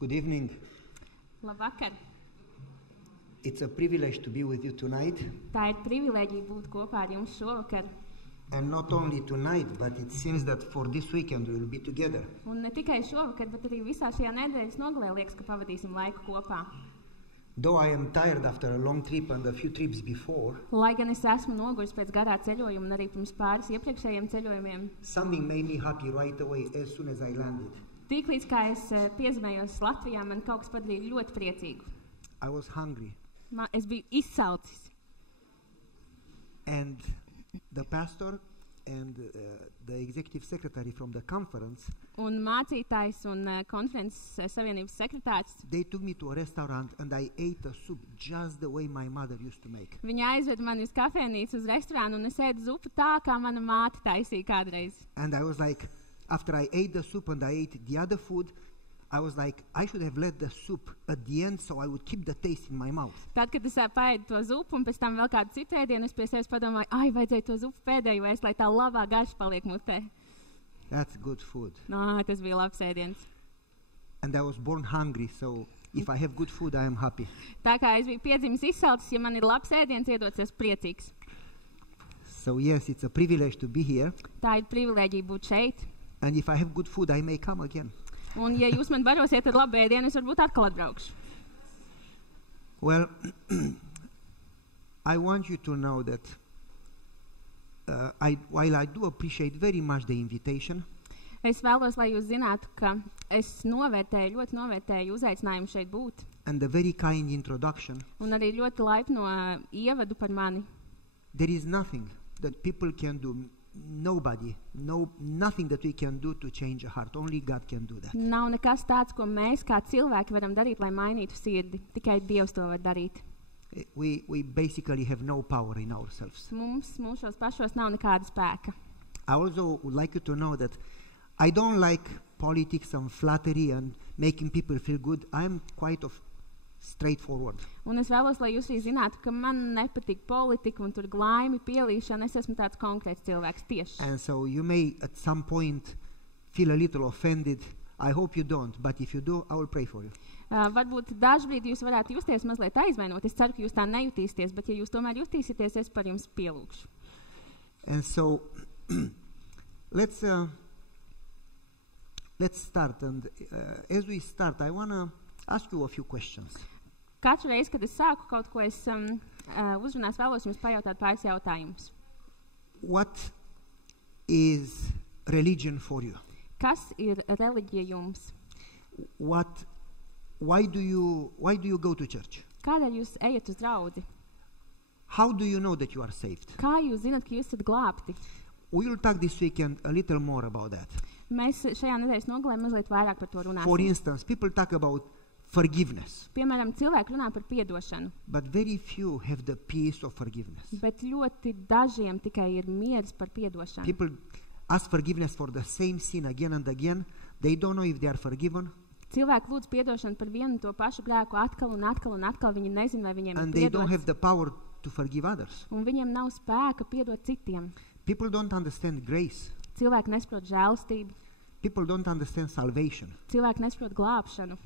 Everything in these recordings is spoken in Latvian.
Good evening. Labvakar! It's a privilege to be with you tonight. Tā ir privilēģija būt kopā ar jums šovakar. And not only tonight, but it seems that for this weekend we will be together. Un ne tikai šovakar, bet arī visā šajā nedēļas nogalē liekas, ka pavadīsim laiku kopā. Though I am tired after a long trip and a few trips before, Lai gan es esmu noguris pēc garā ceļojuma un arī pirms pāris iepriekšējiem ceļojumiem, something made me happy right away as soon as I landed. Tiklīdz kā es piezemējos Latvijā, man kaut kas padarīja ļoti priecīgu. I was hungry. Es biju izsalcis. And the pastor and the executive secretary from the conference, Un mācītājs un konferences savienības sekretārs, they took me to a restaurant and I ate a soup just the way my mother used to make. viņi aizveda mani uz kafejnīcu, uz restorānu, un es ēdu zupu tā, kā mana māte taisīja kādreiz. And I was like, after I ate the soup and I ate the other food, I was like, I should have let the soup at the end so I would keep the taste in my mouth. Tad, kad es paēdu to zupu un pēc tam vēl kādu citu ēdienu, es pie sevis padomāju, vajadzēja to zupu pēdējo ēst, lai tā labā garša paliek mutē. That's good food. Tas bija labs ēdiens. And I was born hungry, so if I have good food, I am happy. Tā kā es biju piedzimis izsalcis, ja man ir labs ēdiens iedots, es priecīgs. So yes, it's a privilege to be here. Tā ir privilēģija būt šeit. And if I have good food, I may come again. Un ja jūs man barosiet ar labu ēdienu, es varbūt atkal atbraukšu. Well, I want you to know that while I do appreciate very much the invitation, Es vēlos, lai jūs zinātu, ka es ļoti novērtēju uzaicinājumu šeit būt. and the very kind introduction, Un arī ļoti laipno ievadu par mani. there is nothing that people can do, nothing that we can do to change a heart. Only God can do that. Nav nekas tāds, ko mēs kā cilvēki varam darīt, lai mainītu sirdi. Tikai Dievs to var darīt. We basically have no power in ourselves. Mūsos pašos nav nekāda spēka. I also would like you to know that I don't like politics and flattery and making people feel good. I'm quite straightforward. Un es vēlos, lai jūs arī zinātu, ka man nepatīk politika un tur glaimi pielīšana. Es esmu tāds konkrēts cilvēks tieši. And so you may at some point feel a little offended. I hope you don't, but if you do, I will pray for you. Varbūt dažbrīd jūs varētu justies mazliet aizvainot. Es ceru, ka jūs tā nejutīsieties, bet ja jūs tomēr jutīsieties, es par jums pielūgšu. And so let's start. And as we start, I want to ask you a few questions. Katru reizi, kad es sāku kaut ko, es uzrunās vēlos jums pajautāt pāris jautājumus. What is religion for you? Kas ir reliģija jums? Why do you go to church? Kādēļ jūs ejat uz draudzi? How do you know that you are saved? Kā jūs zināt, ka jūs esat glābti? We will talk this weekend a little more about that. Mēs šajā nedēļas nogalē mazliet vairāk par to runāsim. For instance, people talk about forgiveness, Piemēram, cilvēki runā par piedošanu, but very few have the peace of forgiveness. bet ļoti dažiem tikai ir miers par piedošanu. People ask forgiveness for the same sin again and again. They don't know if they are forgiven, Cilvēki lūdz piedošanu par vienu un to pašu grēku atkal un atkal un atkal. Viņi nezin, vai viņiem and ir they don't have piedots. the power to forgive others. Un viņiem nav spēka piedot citiem. People don't understand grace. Cilvēki nesprot žēlastību. People don't understand salvation. Cilvēki nesprot glābšanu.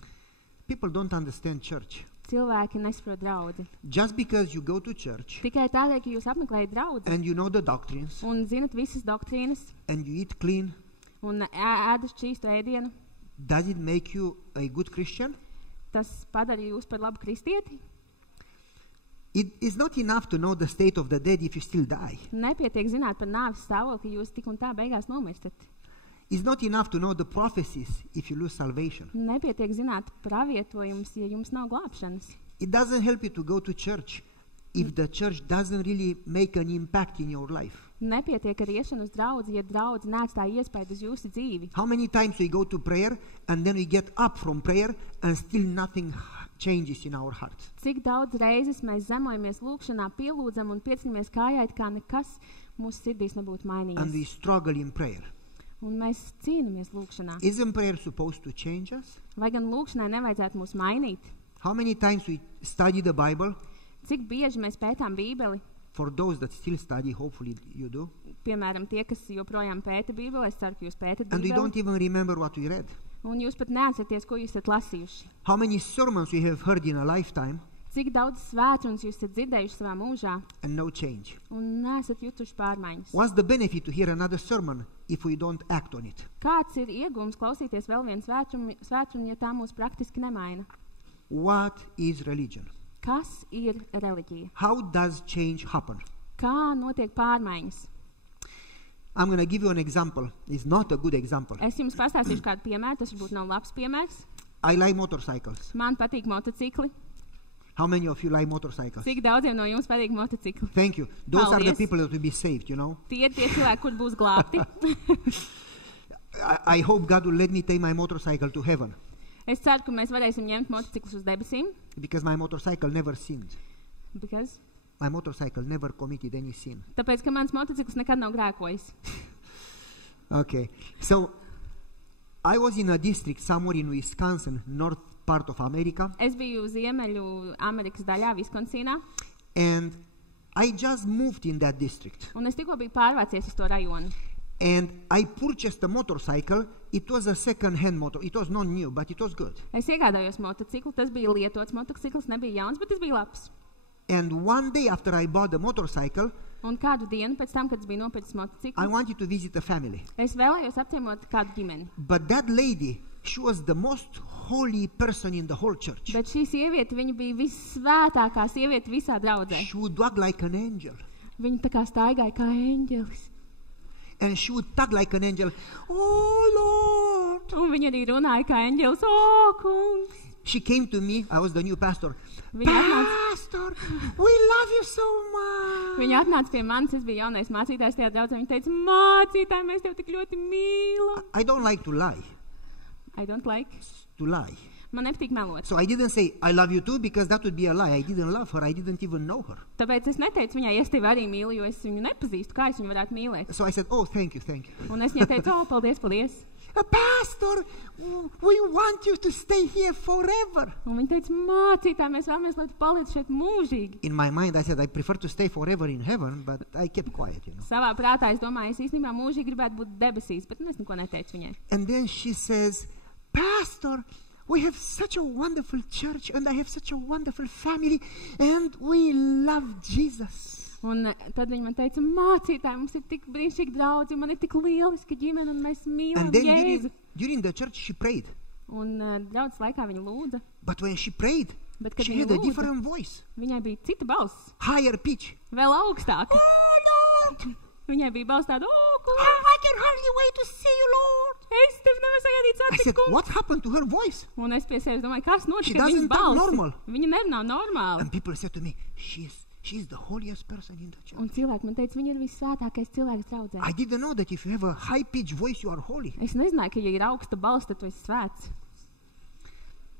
People don't understand church. Cilvēki nesprot draudzi. Just because you go to church Tikai tādēļ, ka jūs apmeklējat draudzi and you know the doctrines un zinat visas doktrīnas and you eat clean, un ēdat šķīstu ēdienu, does it make you a good Christian? tas padara jūs par labu kristieti. It is not enough to know the state of the dead if you still die. Nepietiek zināt par nāves stāvokli, jūs tik un tā beigās nomirstat. It's not enough to know the prophecies if you lose salvation. Nepietiek zināt pravietojumus, ja jums nav glābšanas. It doesn't help you to go to church if the church doesn't really make an impact in your life. Nepietiek ar iešanu uz draudzi, ja draudzi neatstāja iespaidu uz jūsu dzīvi. How many times we go to prayer and then we get up from prayer and still nothing changes in our heart? Cik daudz reizes mēs zemojamies lūkšanā, pielūdzam un piecinamies kājā, it kā nekas mūsu sirdīs nebūtu And we mainījies. struggle in prayer. Un mēs cīnamies lūkšanā. Isn't prayer supposed to change us? Vai gan lūkšanai nevajadzētu mūs mainīt? How many times we study the Bible? Cik bieži mēs pētām Bībeli? For those that still study, hopefully you do. Piemēram, tie, kas joprojām pēta Bībeli, es ceru, ka jūs pētat And we Bībeli. don't even remember what we read. Un jūs pat neatcerieties, ko jūs esat lasījuši. How many sermons we have heard in a lifetime Cik daudz svētrunas jūs esat dzirdējuši savā mūžā and no change? un neesat jutuši pārmaiņas. What's the benefit to hear another sermon if we don't act on it? Kāds ir iegūms klausīties vēl vienu svētrunu, ja tā mūs praktiski nemaina? What is religion? Kas ir reliģija? How does change happen? Kā notiek pārmaiņas? I'm going to give you an example. It's not a good example. Es jums pastāstīšu kādu piemēru, tas varbūt nav labs piemērs. I like motorcycles. Man patīk motocikli. How many of you like motorcycles? Cik daudziem no jums patīk motocikli? Thank you. Those are the Paldies. people that will be saved, you know. Tie ir tie cilvēki, kur būs glābti. I hope God will let me take my motorcycle to heaven Es ceru, ka mēs varēsim ņemt motociklus uz debesīm. because my motorcycle never sinned. Because? My motorcycle never committed any sin. Tāpēc, ka mans motocikls nekad nav grēkojis. Okay. So I was in a district somewhere in Wisconsin, north part of America, Es biju Ziemeļu Amerikas daļā, Viskonsīnā, and I just moved in that district. un es tikko biju pārvācies uz to rajonu. And I purchased a motorcycle. It was a second-hand motor. It was not new, but it was good. Es iegādājos motociklu, tas bija lietots motocikls, nebija jauns, bet tas bija labs. And one day after I bought the motorcycle, Un kādu dienu pēc tam, kad es biju nopircis I motociklu, wanted to visit a family. es vēlējos apciemot kādu ģimeni. But that lady, she was the most holy person in the whole church. Bet šī sieviete, viņa bija vissvētākā sieviete visā draudzē. She would walk like an angel. Viņa tā kā staigāja kā eņģelis. And she would talk like an angel. Oh, Lord. Un viņa arī runāja kā eņģelis. O, kungs! She came to me. I was the new pastor. Viņa atnāca, Pastor, we love you so much. viņa atnāca pie manis, es biju jaunais mācītājs tajā draudzē. Viņa teica, mācītāji, mēs tevi tik ļoti mīlam. I don't like to lie. I don't like. To lie. Man nepatīk melot. So I didn't say, I love you too, because that would be a lie. I didn't love her. I didn't even know her. Tāpēc es neteicu viņai, es tevi arī mīlu, jo es viņu nepazīstu. Kā es viņu varētu mīlēt? So I said, oh, thank you, thank you. Un es viņai teicu, o, paldies, paldies. Pastor, we want you to stay here forever. Un viņa teica, mācītāji, mēs vēlamies, lai tu paliec šeit mūžīgi. In my mind, I said, I prefer to stay forever in heaven, but I kept quiet, you know. Savā prātā es domāju, es īstenībā mūžīgi gribētu būt debesīs, bet es neko neteicu viņai. And then she says, Pastor, we have such a wonderful church, and I have such a wonderful family, and we love Jesus. Un tad viņa man teica, mācītāji, mums ir tik brīnišķīgi draudzi, man ir tik lieliski ģimene, un mēs mīlam And then Jēzu. during the church, she prayed. Un draudzes laikā viņa lūdza, But when she prayed, bet kad she viņa had a lūdza, different voice, viņai bija cita balss, higher pitch. vēl augstāka. Oh, Lord! Viņai bija balss tāda, o, kungs, I can hardly wait to see you, Lord. es tev nevaru sagaidīt I satikt, said, kungs. what happened to her voice? Un es pie sevis domāju, kas She notika ar viņas doesn't talk balsi? normal. Viņa nerunā normāli. And people said to me, she's the holiest person in the church. Un cilvēki man teica, viņa ir vissvētākais cilvēks draudzē. I didn't know that if you have a high-pitched voice, you are holy. Es nezināju, ka ja ir augsta balss, tad tu esi svēts.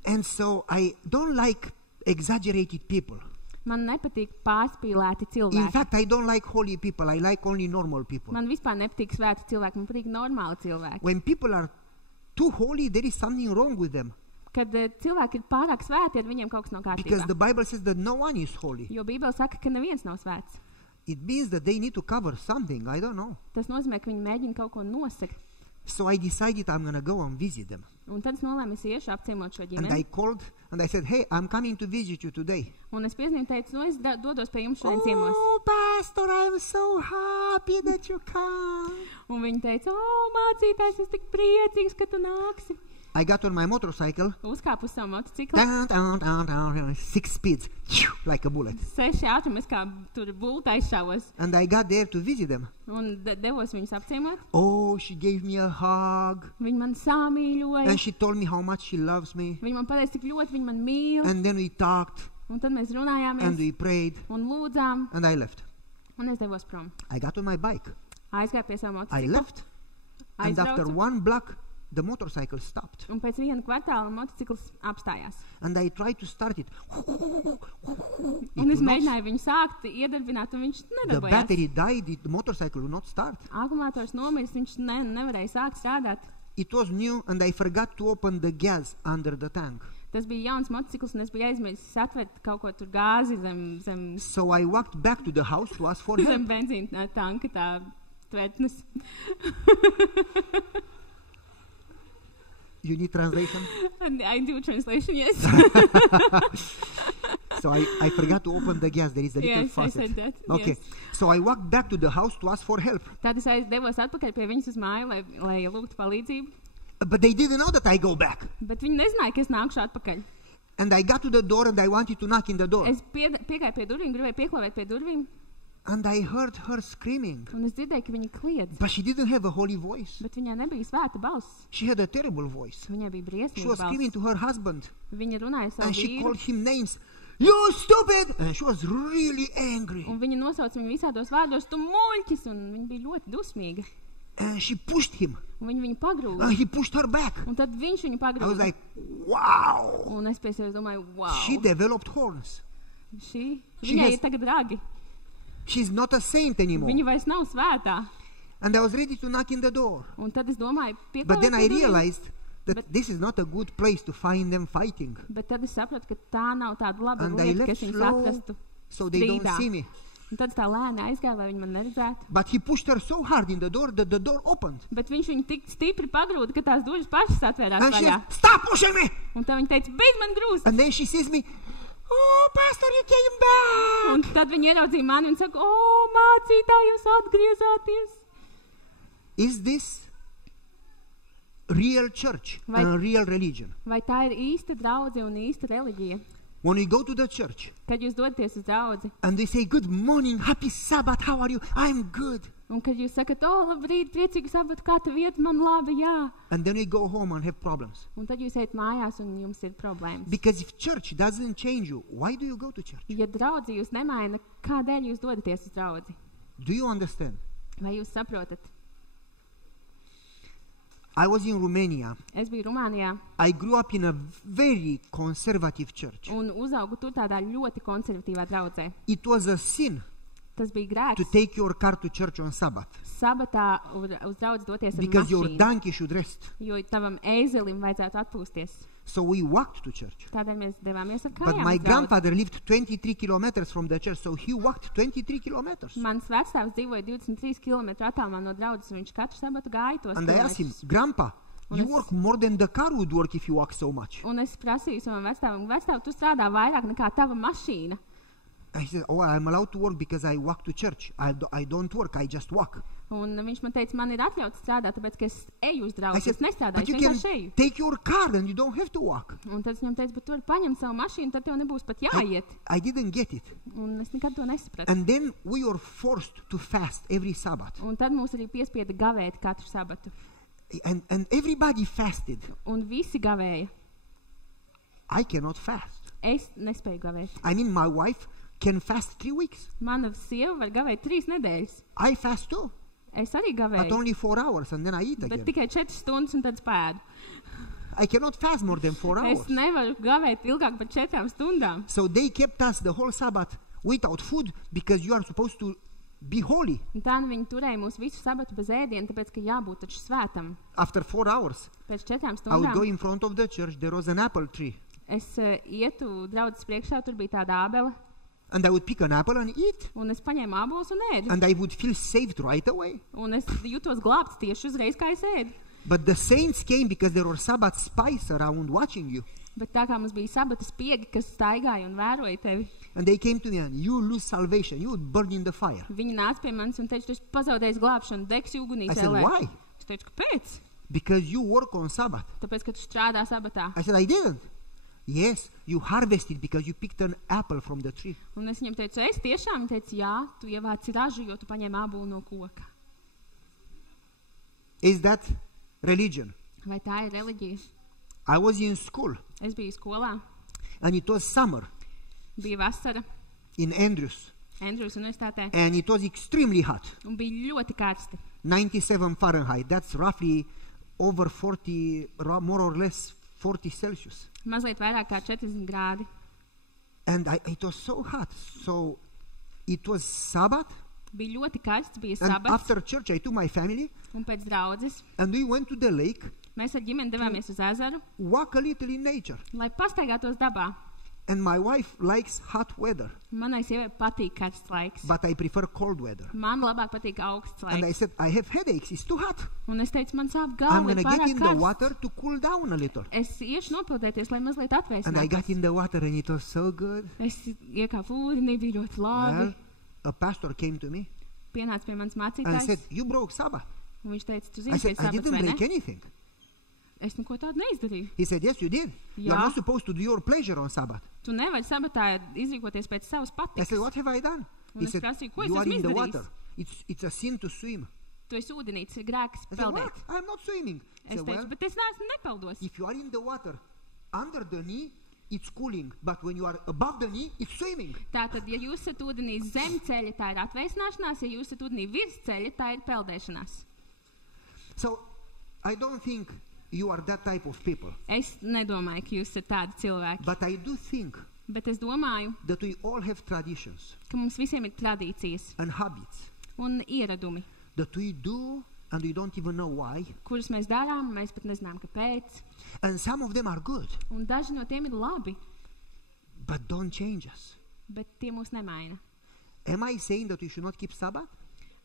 And so I don't like exaggerated people. Man nepatīk pārspīlēti In cilvēki. fact, I don't like holy people. I like only normal people. Man vispār nepatīk svēti cilvēki, man patīk normāli cilvēki. When people are too holy, there is something wrong with them. Kad cilvēki ir pārāk svēti, tad viņiem kaut kas nav Because kārtībā. the Bible says that no one is holy. Jo Bībele saka, ka neviens nav svēts. It means that they need to cover something. I don't know. Tas nozīmē, ka viņi mēģina kaut ko nosegt. So I decided I'm going to go and visit them. Un tad es nolēmu, es iešu apciemot šo And I ģimeni. called and I said, hey, I'm coming to visit you today. Un es piezīmēju, teicu, nu es dodos pie jums šodien ciemos. Oh, Pastor, I'm so happy that you come. Un viņi teica, o, mācītājs, es tik priecīgs, ka tu nāksi. I got on my motorcycle. Uzkāpu uz savu motociklu. Down, down, down, down, 6 speeds, like a bullet. 6 ātrumi, es kā tur bulta aizšāvos. And I got there to visit them. Un devos viņus apciemot. Oh, she gave me a hug. Viņi man sāmīļoja. And she told me how much she loves me. Viņi man pateica, cik ļoti viņi man mīl. And then we talked Un tad mēs and runājāmies we prayed un lūdzām. and I left. Un es devos prom. I got on my bike. Aizgāju pie savu I motociklu. left. And after Aizbraucu. one block, the motorcycle stopped. Un pēc viena kvartāla motocikls apstājās. And I tried to start it. Un es It would not- mēģināju viņu sākt, iedarbināt, un viņš the nedarbojās. battery died. The motorcycle would not start. Akumulators nomiris, viņš nevarēja sākt strādāt. It was new and I forgot to open the gas under the tank. Tas bija jauns motocikls, un es biju aizmirsis atvērt kaut ko tur gāzi zem So I walked back to the house to ask for help. benzīna tanka tā tvertnes. You need translation? And I do translation, yes. So I forgot to open the gas. There is a little Yes, I faucet. said that. Okay. Yes. So I walked back to the house to ask for help. Tad es devos atpakaļ pie viņas uz māju, lai lūgtu palīdzību. But they didn't know that I go back. Bet viņi nezināja, ka es nākšu atpakaļ. And I got to the door and I wanted to knock in the door. Es piegāju pie durvīm, gribēju pieklavēt pie durvīm, And I heard her screaming. un es dzirdēju, ka viņa kliedz. But she didn't have a holy voice. Bet viņai nebija svēta balss. She had a terrible voice. Viņai bija She briesmīga was screaming balss. to her husband. Viņa runāja savu And she vīru, called him names. You stupid! And she was really angry. un viņa nosauca viņu visādos vārdos, tu muļķis, un viņa bija ļoti dusmīga. And she pushed him. Un viņa pagrūda, And he pushed her back. un tad viņš viņu I was pagrūda. like, wow! Un es pie sevis domāju, wow, She developed horns. She has- viņai ir tagad ragi. She's not a saint anymore. Viņa vairs nav svētā. And I was ready to knock in the door. Un tad es domāju, But then I pie durvīm. realized that But- this is not a good place to find them fighting. Bet tad es sapratu, ka tā nav tāda laba And I lieta, ka left es viņus slow atrastu. so they don't strīdā. see me. Un tad es tā lēni aizgāju, lai viņi man neredzētu. But he pushed her so hard in the door that the door opened. Bet viņš viņu tik stipri pagrūda, ka tās durvis pašas atvērās And she vaļā. says, stop pushing me! Un tad viņa teica, beidz man grūst. And then she sees me, oh, Pastor, you came back! Un tad viņa ieraudzīja mani un saka, o, mācītāj, jūs atgriezāties. Is this real church Vai- and real religion? Vai tā ir īsta draudze un īsta reliģija? When we go to the church Kad jūs dodaties uz draudzi, and they say, good morning, happy Sabbath, how are you? I'm good. un kad jūs sakat, o, labrīt, priecīgu sabatu, kā tu vieta, man labi, jā. And then we go home and have problems. Un tad jūs ejat mājās un jums ir problēmas. Because if church doesn't change you, why do you go to church? Ja draudzi jūs nemaina, kādēļ jūs dodaties uz draudzi? Do you understand? Vai jūs saprotat? I was in Romania. Es biju Rumānijā I grew up in a very conservative church. un uzaugu tur tādā ļoti konservatīvā draudzē. It was a sin Tas bija to grēks take your car to church on Sabbath sabatā uz draudzi doties ar because your mašīnu, donkey should rest. jo tavam ēzelim vajadzētu atpūsties. So we walked to church. Tādēļ mēs devāmies ar But kājām my uz draudzi. grandfather lived 23 kilometers from the church, so he walked 23 kilometers. Mans vecstāvs dzīvoja 23 km attālumā no draudzes, un viņš katru sabatu gāja tos And I asked him, kilometrus. Grandpa, you Honest. work more than the car would work if you walk so much. Un es prasīju savam vecstāvam, vecstāv, tu strādā vairāk nekā tava mašīna. I said, oh, I'm allowed to work because I walk to church. I don't work, I just walk. Un viņš man teica, man ir atļauts strādāt, tāpēc, ka es eju uz I draudzi, said, es nestrādāju, but es you can vienkārši eju. take your car and you don't have to walk. Un tad es viņam teicu, bet tu vari paņemt savu mašīnu, tad tev nebūs pat jāiet. I didn't get it. Un es nekad to nesapratu. And then we were forced to fast every Sabbath. Un tad mūs arī piespieda gavēt katru sabatu. And everybody fasted. Un visi gavēja. I cannot fast. Es nespēju gavēt. I mean, my wife can fast 3 weeks. Mana sieva var gavēt 3 nedēļas. I fast too, Es arī but gavēju, only 4 hours and then I eat bet again. tikai 4 stundas un tad spēdu. I cannot fast more than 4 Es hours. nevaru gavēt ilgāk par 4 stundām. So they kept us the whole Sabbath without food because you are supposed to be holy. Un tā nu viņi turēja mūs visu sabatu bez ēdiena, tāpēc, ka jābūt taču svētam. After 4 hours, Pēc 4 I would go stundām in front of the church. There was an apple tree. es ietu draudzes priekšā, tur bija tāda ābele, And I would pick an apple and eat. un es paņēmu ābolus un ēdu. And I would feel saved right away. Un es jutos glābts tieši uzreiz, kā es ēdu. But the saints came because there were Sabbath spies around watching you. Bet tā kā mums bija sabatas piegi, kas staigāja un vēroja tevi, And they came to me and you lose salvation. You would burn in the fire. viņi nāca pie manis un teica, tu esi pazaudējis glābšanu, degsi ugunī I said, cēlē. why? Es teicu, kāpēc? Because you work on Sabbath. Tāpēc, ka tu strādā sabatā. I said, I didn't. Yes, you harvested because you picked an apple from the tree. Un es viņam teicu, es tiešām, viņa teica, jā, tu ievāci ražu, jo tu paņēmi ābolu no koka. Is that religion? Vai tā ir reliģija? I was in school Es biju skolā, and it was summer bija vasara in Andrews Andrews universitātē, and it was extremely hot. un bija ļoti karsti. 97 Fahrenheit. That's roughly over 40, more or less 40 Celsius. Mazliet vairāk kā 40 grādi. And it was so hot. So it was Sabbath. Bija ļoti karsts, bija And sabats, after church, I took my family un pēc draudzes and we went to the lake, mēs ar ģimeni devāmies uz ezeru, walk a little in nature. lai pastaigātos dabā. And my wife likes hot weather, Manai sievai patīk karsts laiks. but I prefer cold weather. Man labāk patīk augsts And I laiks. said, I have headaches, it's too hot. Un es teicu, man sāp I'm galva, going ir to get pārāk in the karsts. water to cool down a little. Es iešu nopildēties, lai mazliet And I got atvēsinātos. in the water and it was so good. Es iekāpu ūdenī, bija ļoti labi. Well, a pastor came to me Pienāca pie manas and mācītājs, said, you broke Sabbath. un viņš teica, tu I zini, ka said, ir I sabats didn't vai ne? break anything. Es neko tādu neizdarīju. He said, yes, you did. You are Jā. not supposed to do your pleasure on Sabbath. Tu nevari sabatā izrīkoties pēc savas I patikas. said, what have I done? Un He es said, prasīju, ko es you are esmu in the izdarījis? water. It's a sin to swim. Tu esi ūdenī, tas ir grēks I said, what? peldēt. I'm not swimming. I Es said, teicu, well, bet es neesmu nepeldos. if you are in the water under the knee, it's cooling. But when you are above the knee, it's swimming. Tātad, ja jūs esat ūdenī zem ceļa, tā ir atvēsināšanās, ja jūs esat ūdenī virs ceļa, tā ir peldēšanās. So I don't think you are that type of people. Es nedomāju, ka jūs esat tādi cilvēki, But I do think bet es domāju, that we all have traditions ka mums visiem ir tradīcijas and habits un ieradumi, that we do and we don't even know why. kurus mēs darām, mēs pat nezinām, kāpēc. And some of them are good, Un daži no tiem ir labi, but don't change us. bet tie mūs nemaina. Am I saying that we should not keep Sabbath?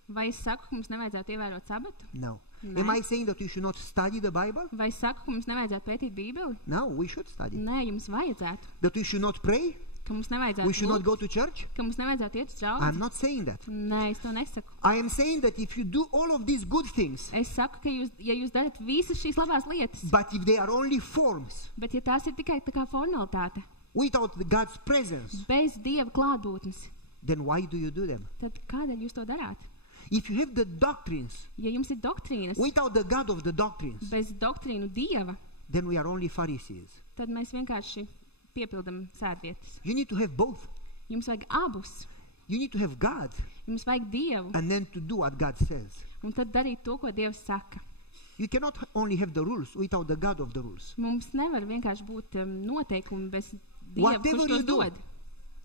Vai es saku, ka mums nevajadzētu ievērot sabatu? No. Nē. Am I saying that we should not study the Bible? Vai es saku, ka mums nevajadzētu pētīt Bībeli? No, we should study. Nē, jums vajadzētu. That we should not pray? Ka mums We nevajadzētu should not lūgt, go to church? ka mums nevajadzētu iet uz I'm draugu? not saying that. Nē, es to nesaku. I am saying that if you do all of these good things, Es saku, ka ja jūs darat visas šīs labās lietas, but if they are only forms, bet ja tās ir tikai tā kā formalitāte, without God's presence, bez Dieva klātbūtnes, then why do you do them? tad kādēļ jūs to darāt? If you have the doctrines Ja jums ir doktrīnas, without the God of the doctrines, bez doktrīnu Dieva, then we are only Pharisees. tad mēs vienkārši piepildam sēdvietas. You need to have both. Jums vajag abus. You need to have God Jums vajag Dievu, and then to do what God says. un tad darīt to, ko Dievs saka. You cannot only have the rules without the God of the rules. Mums nevar vienkārši būt noteikumi bez Dieva, Whatever kurš you tos do. dod.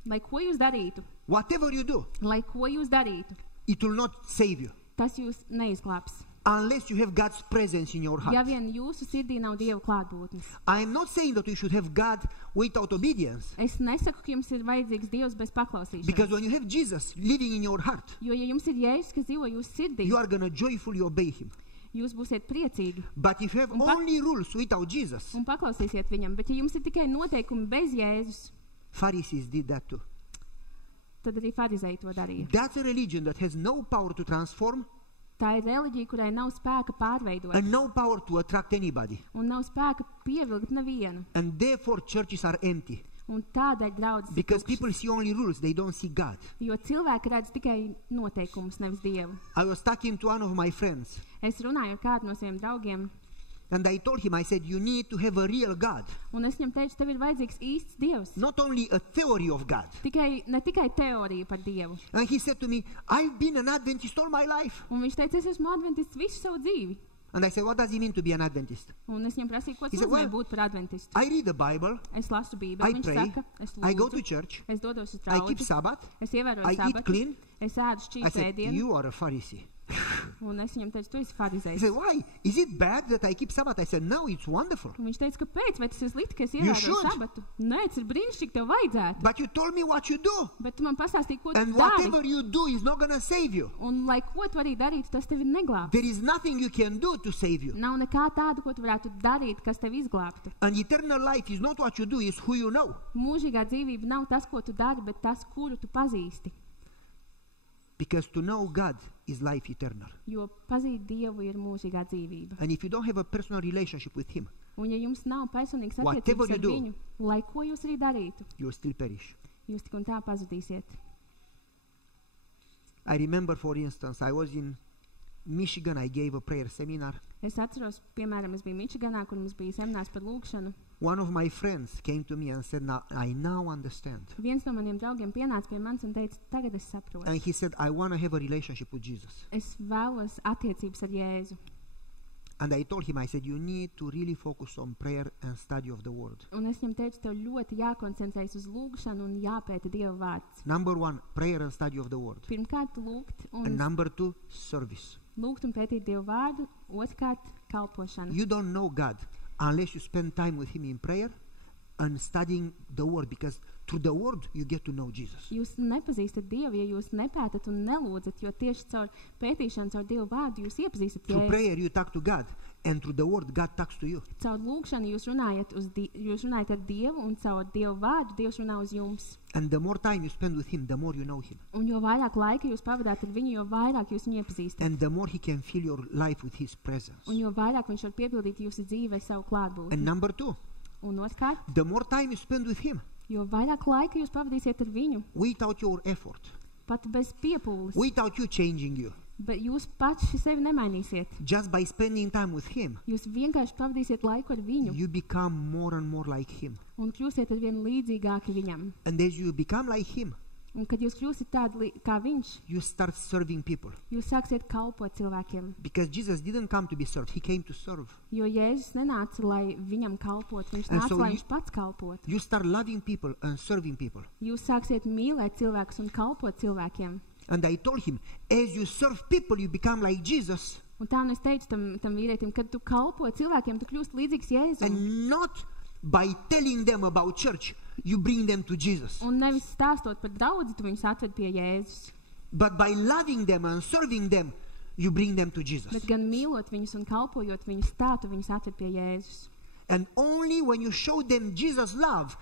Lai ko jūs darītu, Whatever you do, lai ko jūs darītu, it will not save you tas jūs neizglābs. unless you have God's presence in your Ja heart. vien jūsu sirdī nav Dieva klātbūtnes. I am not saying that you should have God without obedience, Es nesaku, ka jums ir vajadzīgs Dievs bez paklausīšanas. because when you have Jesus living in your heart, Jo, ja jums ir Jēzus, kas dzīvo jūsu sirdī, you are going to joyfully obey Him. jūs būsiet priecīgi But if you have Un pa- only rules without Jesus, un paklausīsiet viņam. Bet ja jums ir tikai noteikumi bez Jēzus, Pharisees did that too. tad arī farizēji to darīja. That's a religion that has no power to transform Tā ir reliģija, kurai nav spēka pārveidot and no power to attract anybody. un nav spēka pievilkt nevienu. And therefore churches are empty. Un tādēļ draudzes ir Because tukšas. people see only rules, they don't see God. Jo cilvēki redz tikai noteikumus, nevis Dievu. I was talking to one of my friends Es runāju ar kādu no saviem draugiem, and I told him, I said, you need to have a real God. un es viņam teicu, tev ir vajadzīgs īsts Dievs. Not only a theory of God. Ne tikai teorija par Dievu. And he said to me, I've been an Adventist all my life. Un viņš teica, es esmu adventists visu savu dzīvi. And I said, what does it mean to be an Adventist? Un es viņam prasīju, ko He tas said, nozīmē well, būt par adventistu. I read the Bible, Es lasu Bībeli, I viņš pray, saka, es I go to lūdzu, church, es dodos uz I keep draudzi, Sabbath, es ievēroju I eat sabatu, clean. es ēdu I šķīstu said, ēdienu, you are a Pharisee. un es viņam teicu, tu esi He farizējs. said, why? Is it bad that I keep Sabbath? I said, no, it's wonderful. Un viņš teica, kāpēc, vai tas ir slikti, ka es You ievēroju should. sabatu? Nē, tas ir brīnišķīgi, tev vajadzētu. But you told me what you do. Bet tu man pastāstīji, ko tu And dari. whatever you do is not going to save you. Un lai ko tu arī darītu, tas tevi neglābs. There is nothing you can do to save you. Nav nekā tāda, ko tu varētu darīt, kas tevi izglābtu. And eternal life is not what you do, it's who you know. Mūžīgā dzīvība nav tas, ko tu dari, bet tas, kuru tu pazīsti. Because to know God is life eternal. Jo pazīt Dievu ir mūžīgā dzīvība. And if you don't have a personal relationship with Him, Un ja jums nav personīgas Whatever attiecības you ar do, viņu, lai ko jūs arī darītu, you will still perish. jūs tik un tā pazudīsiet. I remember, for instance, I was in Michigan, I gave a prayer seminar. Es atceros, piemēram, es biju Mičiganā, kur mums bija seminārs par lūgšanu. One of my friends came to me and said, I now understand. Viens no maniem draugiem pienāca pie manis un teica, tagad es saprotu. And he said, I want to have a relationship with Jesus. Es vēlos attiecības ar Jēzu. And I told him, I said, you need to really focus on prayer and study of the Word. Un es viņam teicu, tev ļoti jākoncentrējas uz lūgšanu un jāpēta Dieva vārds. Number one, prayer and study of the Word. Pirmkārt, lūgt And un number two, service. lūgt un pētīt Dieva vārdu. Otrkārt, kalpošana. You don't know God unless you spend time with Him in prayer and studying the Word, because through the Word you get to know Jesus. Jūs nepazīstat Dievu, ja jūs nepētat un nelūdzat, jo tieši caur pētīšanu, caur Dievu vārdu jūs iepazīstat Through Jēzu. prayer you talk to God, and through the Word God talks to you. Caur lūgšanu jūs runājat ar Dievu, un caur Dievu vārdu Dievs runā uz jums. And the more time you spend with Him, the more you know Him. Un jo vairāk laika jūs pavadāt ar viņu, jo vairāk jūs viņu iepazīstat. And the more He can fill your life with His presence. Un jo vairāk viņš var piepildīt jūsu dzīvē savu klātbūtni. And number 2, Un otrkārt, the more time you spend with Him, jo vairāk laika jūs pavadīsiet ar viņu, without your effort, pat bez piepūles, without you changing you, bet jūs paši sevi nemainīsiet. just by spending time with Him, Jūs vienkārši pavadīsiet laiku ar viņu you become more and more like Him. un kļūsiet ar vien līdzīgāki viņam. And as you become like Him, Un kad jūs kļūsiet tādi kā viņš, you start serving people. jūs sāksiet kalpot cilvēkiem. Because Jesus didn't come to be served, He came to serve. Jo Jēzus nenāca, lai viņam kalpot, viņš And nāca, so lai you- viņš pats kalpot. You start loving people and serving people. Jūs sāksiet mīlēt cilvēkus un kalpot cilvēkiem. And I told him, as you serve people, you become like Jesus. Un tā nu es teicu tam vīrietim, kad tu kalpo cilvēkiem, tu kļūst līdzīgs Jēzum. And not by telling them about church, you bring them to Jesus. Un nevis stāstot par draudzi, tu viņus atved pie Jēzus. But by loving them and serving them, you bring them to Jesus. Bet gan mīlot viņus un kalpojot viņus tā, tu viņus atved pie Jēzus. And only when you show them Jesus' love,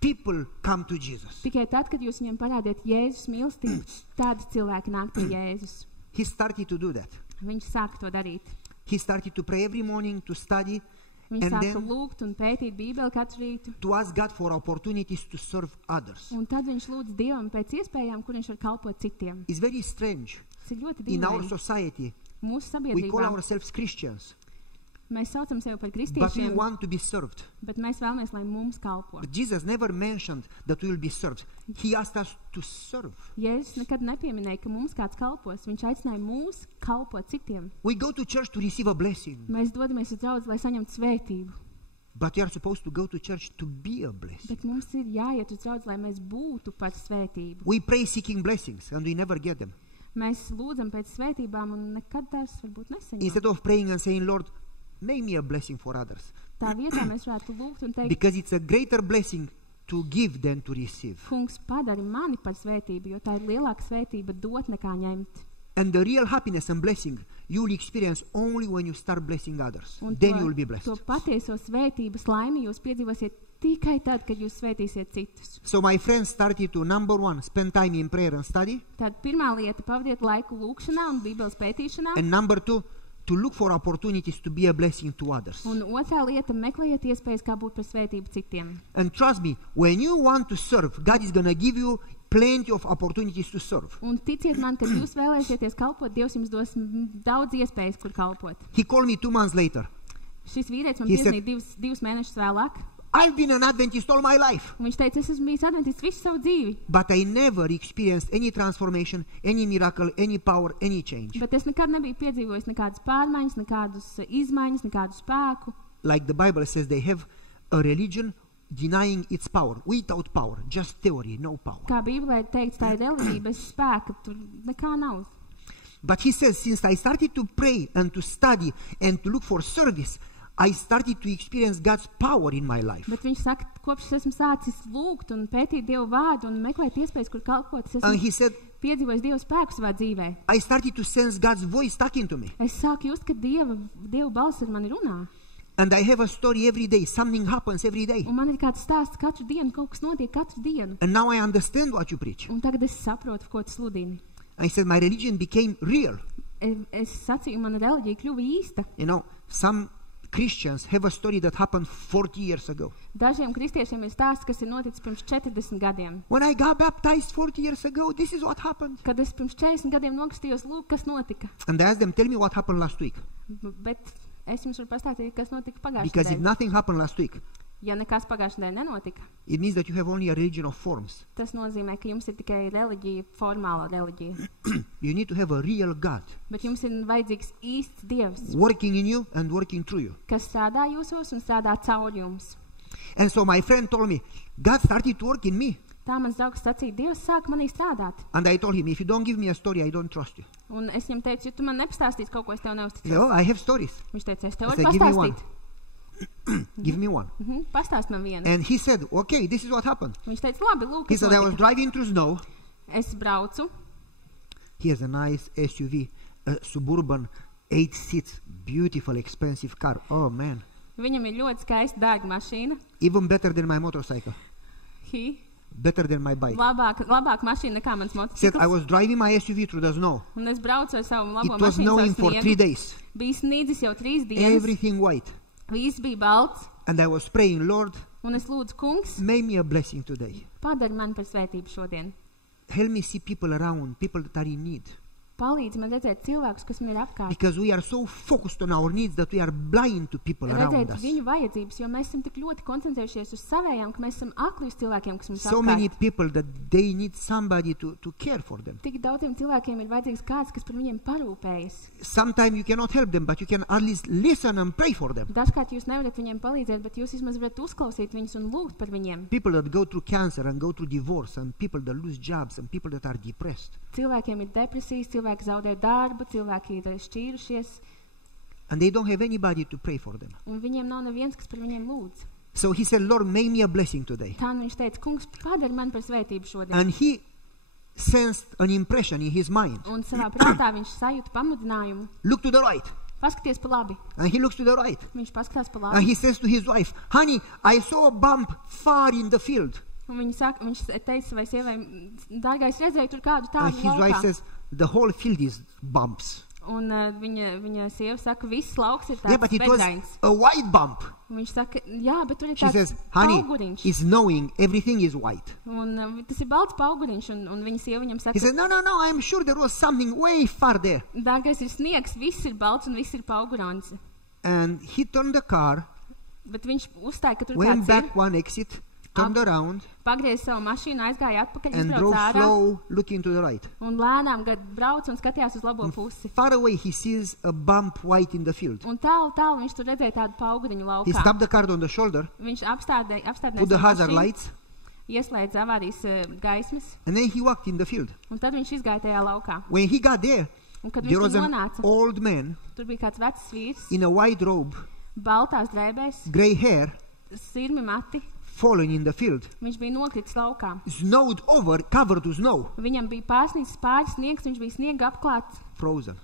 people come to Jesus. Tikai tad, kad jūs viņiem parādiet Jēzus mīlestību, tādi cilvēki nāk pie Jēzus. He started to do that. Viņš sāka to darīt. He started to pray every morning, to study, Viņš and sāka then lūgt un pētīt Bībeli katru rītu. to ask God for opportunities to serve others. Un tad viņš lūdz Dievam pēc iespējām, kur viņš var kalpot citiem. It's very strange. Tas ir ļoti In our dīvaini. society, Mūsu we call sabiedrībā ourselves Christians, mēs saucam sevi par but we kristiešiem, want to be served. bet mēs vēlamies, lai mums kalpo. But Jesus never mentioned that we will be served. He asked us to serve. Jēzus nekad nepieminēja, ka mums kāds kalpos. Viņš aicināja mūs kalpot citiem. We go to church to receive a blessing, Mēs dodamies uz draudzi, lai saņemtu svētību. but we are supposed to go to church to be a blessing. Bet mums ir jāiet uz draudzi, lai mēs būtu par svētību. We pray seeking blessings and we never get them. Mēs lūdzam pēc svētībām un nekad tās varbūt nesaņemam. Instead of praying and saying, Lord, make me a blessing for others. Tā vietā mēs varētu lūgt un teikt, Because it's a greater blessing to give than to receive. Kungs, padari mani par svētību, jo tā ir lielāka svētība dot nekā ņemt. And the real happiness and blessing you will experience only when you start blessing others. Un Then you will be blessed. to patieso svētības laimi jūs piedzīvosiet tikai tad, kad jūs svētīsiet citus. So my friends started to, number 1, spend time in prayer and study. Tad pirmā lieta, pavadiet laiku lūkšanā un Bībeles pētīšanā. And number 2, to look for opportunities to be a blessing to others. Un otrā lieta, meklējiet iespējas, kā būt par svētību citiem. And trust me, when you want to serve, God is going to give you plenty of opportunities to serve. Un ticiet man, kad jūs vēlēsieties kalpot, Dievs jums dos daudz iespējas, kur kalpot. He called me 2 months later. Šis vīrietis man He said- piezvanīja divus mēnešus vēlāk. I've been an Adventist all my life, Un viņš teica, es esmu bijis adventists visu savu dzīvi, but I never experienced any transformation, any miracle, any power, any change. bet es nekad nebiju piedzīvojis nekādas pārmaiņas, nekādas izmaiņas, nekādu spēku. Like the Bible says, they have a religion denying its power, without power, just theory, no power. Kā Bībelē ir teikts, tā ir reliģija bez spēka, tur nekā nav. But he says, since I started to pray and to study and to look for service, I started to experience God's power in my life. Bet viņš saka, kopš es esmu sācis lūgt un pētīt Dievu vārdu un meklēt iespējas, kur kalpot, es And esmu he said, piedzīvojis Dievu spēku savā dzīvē. I started to sense God's voice talking to me. Es sāku just, ka Dieva balss ar mani runā. And I have a story every day. Something happens every day. Un man ir kāds stāsts katru dienu, kaut kas notiek katru dienu. And now I understand what you preach. Un tagad es saprotu, ko tu sludini. I said, my religion became real. Es sacīju, mana reliģija kļuva īsta. You know, some Christians have a story that happened 40 years ago. Dažiem kristiešiem ir stāsts, kas ir noticis pirms 40 gadiem. When I got baptized 40 years ago, this is what happened. Kad es pirms 40 gadiem nokastījos, lūk, kas notika. And I asked them, tell me what happened last week. Bet es jums varu pastāstīt, kas notika pagājušajā Because if nedēļā. nothing happened last week, Ja nekas pagājušajā nedēļā nenotika, it means that you have only a religion of forms. tas nozīmē, ka jums ir tikai reliģija, formāla reliģija. You need to have a real God Bet jums ir vajadzīgs īsts Dievs, working in you and working through you. kas strādā jūsos un strādā caur jums. And so my friend told me, God started to work in me. Tā mans draugs sacīja, Dievs sāk manī strādāt. And I told him, if you don't give me a story, I don't trust you. Un es viņam teicu, ja tu man nepastāstīsi kaut ko, es tev He neuzticos. said, oh, I have stories. Viņš teica, es tev I varu said, give me one. pastāstīt. Give me one. Pastāst man vienu. And he said, okay, this is what happened. Viņš teica, labi, lūk, He kas said, I was notika. driving through snow. Es braucu, He has a nice SUV, a Suburban, 8 seats, beautiful, expensive car. Oh, man. viņam ir ļoti skaista dārga mašīna. Even better than my motorcycle. Better than my bike. Labāk mašīna nekā mans He said, I motocikls. was driving my SUV through the snow. Un es braucu ar savu labo It was mašīnu snowing caur for 3 sniegu. days. Bija snīdzis jau 3 dienas. Everything white. Viss bija balts. And I was praying, Lord, Un es lūdzu, kungs, make me a blessing today. padari man par svētību šodien. Help me see people around, people that are in need. Palīdzi man redzēt cilvēkus, kas man ir apkārt. Because we are so focused on our needs that we are blind to people around Redzēt us. viņu vajadzības, jo mēs esam tik ļoti koncentrējušies uz savējām, ka mēs esam akli uz cilvēkiem, kas mums So many apkārt. people that they need somebody to care for them. Tik daudziem cilvēkiem ir vajadzīgs kāds, kas par viņiem parūpējas. Sometimes you cannot help them, but you can at least listen and pray for them. Dažkārt jūs nevarat viņiem palīdzēt, bet jūs vismaz varat uzklausīt viņus un lūgt par viņiem. People that go through cancer and go through divorce, and people that lose jobs, and people that are depressed. Cilvēkiem ir depresijas, cilvēki zaudē darbu, cilvēki ir šķīrušies, And they don't have anybody to pray for them. un viņiem nav neviens, kas par viņiem lūdz. So he said, Lord, make me a blessing today. Tā nu viņš teica, kungs, padari man par svētību šodien. And he sensed an impression in his mind. Un savā prātā viņš sajūta pamudinājumu. Look to the right. Paskaties pa labi. And he looks to the right. Viņš paskatās pa And labi. he says to his wife, honey, I saw a bump far in the field. Un viņš teica savai sievai, dārgais, redzēju tur kādu And tādu his wife laukā. says, the whole field is bumps. Un viņa sieva saka, viss lauks ir Yeah, tāds but it was bedrains. a white bump. Un viņš saka, jā, bet tur ir She tāds says, honey, pauguriņš. it's knowing everything is white. Un tas ir balts pauguriņš. Un viņa sieva viņam He saka, said, no, I'm sure there was something way far there. dārgais, ir sniegs, viss ir balts un viss ir paugurāns. And he turned the car, Bet viņš uzstāja, ka tur went kāds back ir, one exit, turned around, pagriez savu mašīnu, aizgāja atpakaļ, and izbrauc drove ārā slow, looking to the right. un lēnām brauc un skatījās uz labo pusi. Far away, he sees a bump white in the field. Un tālu viņš tur redzēja tādu pauguriņu He laukā. stopped the car on the shoulder, Viņš apstādināja put the savu hazard mašīnu, lights, ieslēdza avārijas gaismas, and then he walked in the field. un tad viņš izgāja tajā laukā. When he got there, Un kad there viņš was tur an nonāca, old man tur bija kāds vecs vīrs, in a white robe, baltās drēbēs, gray hair, sirmi mati. fallen in the field, Viņš bija nokritis laukā. snowed over, covered with snow, Viņam bija pārsnīgs pāris sniegs, viņš bija sniega apklāts, frozen.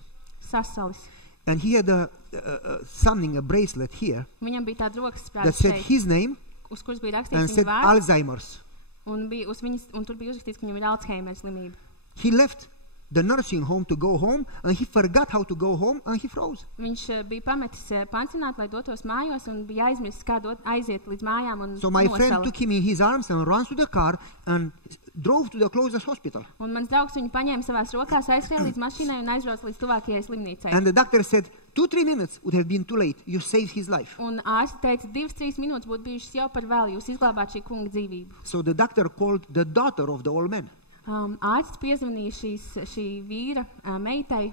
sasalis. And he had a bracelet here Viņam bija tāda rokas that sprāde said šeit, his name uz kuras bija and rakstīts said viņa vārds, Alzheimer's. un tur bija uzrakstīts, ka viņam ir Alzheimer slimība. He left the nursing home to go home, and he forgot how to go home, and he froze. Viņš bija pametis pansionātu, lai dotos mājos, un bija aizmirsis, kā aiziet līdz mājām un So my friend nosala. took him in his arms and ran to the car and drove to the closest hospital. Un mans draugs viņu paņēma savās rokās, aizskrēja līdz mašīnai un aizbrauca līdz tuvākajai slimnīcai. And the doctor said, 2-3 minutes would have been too late. You saved his life. Un ārsti teica, 2-3 minūtes būtu bijušas jau par vēlu, jūs izglābāt šī kunga dzīvību. So the doctor called the daughter of the old man. Ārsts piezvanīja šī vīra meitai,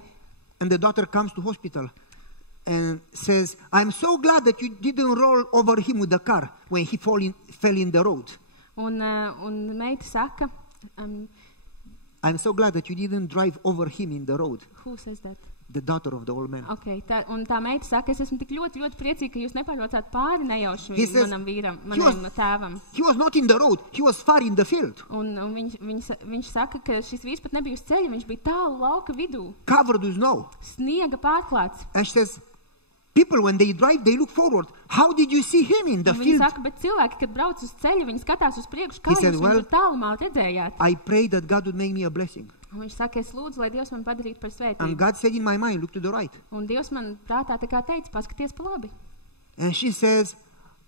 And the daughter comes to hospital and says, I'm so glad that you didn't roll over him with the car when he fell in the road. un meita saka, I'm so glad that you didn't drive over him in the road. who says that? The daughter of the old man. Okay, un tā meita saka, es esmu tik ļoti, ļoti priecīga, ka jūs nepārvācāt pāri nejauši He says, manam vīram, he was- manam tēvam. He was not in the road. He was far in the field, Un viņš saka, ka šis vīrs pat nebija uz ceļa, viņš bija tālu lauka vidū, covered with snow. sniega pārklāts. And she says, people, when they drive, they look forward. How did you see him in the Un viņi field? saka, bet cilvēki, kad brauc uz ceļa, viņi skatās uz priekšu, kā He said, jūs well, viņu tur tālumā redzējāt. I prayed that God would make me a blessing. Un viņš saka, es lūdzu, lai Dievs man padarītu par And svētību. God said in my mind, look to the right. Un Dievs man prātā tā kā teica, paskaties pa labi. And she says,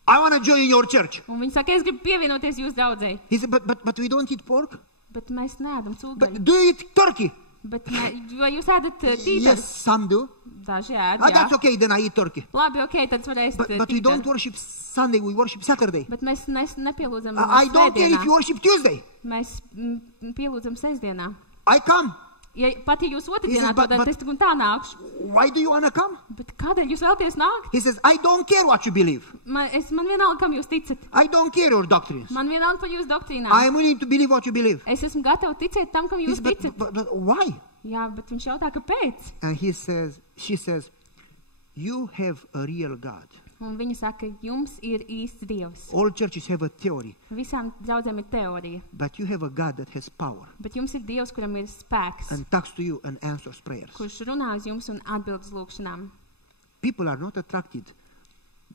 I want to join your church. Un viņi saka, es gribu pievienoties jūsu draudzei, He said, but we don't eat pork. bet mēs neēdam cūgaļu. But do you eat turkey? Bet vai jūs ēdat tītari? Yes, some do. Daži ēd, jā. That's okay, then I eat turkey. Labi, ok, tad varēs But we don't worship Sunday, we worship Saturday. Bet mēs nepielūdzam I don't care if svētdienā. you worship Tuesday. Mēs pielūdzam sestdienā. I come. Pat ja jūs otrdienā says, to but- darat, es tik un tā nākšu. Why do you want to come? Bet kādēļ jūs vēlties nākt? He says, I don't care what you believe. Man vienalga, kam jūs ticat. I don't care your doctrines. Man vienalga par jūsu doktrīnām. I am willing to believe what you believe. Es esmu gatava ticēt tam, kam He jūs says, ticat. but why? Jā, bet viņš jautā, kāpēc? And she says, you have a real God. Un viņa saka, jums ir īsts Dievs. All churches have a theory, Visām draudzēm ir teorija, but you have a God that has power bet jums ir Dievs, kuram ir spēks, and talks to you and answers prayers. kurš runā uz jums un atbild uz lūgšanām. People are not attracted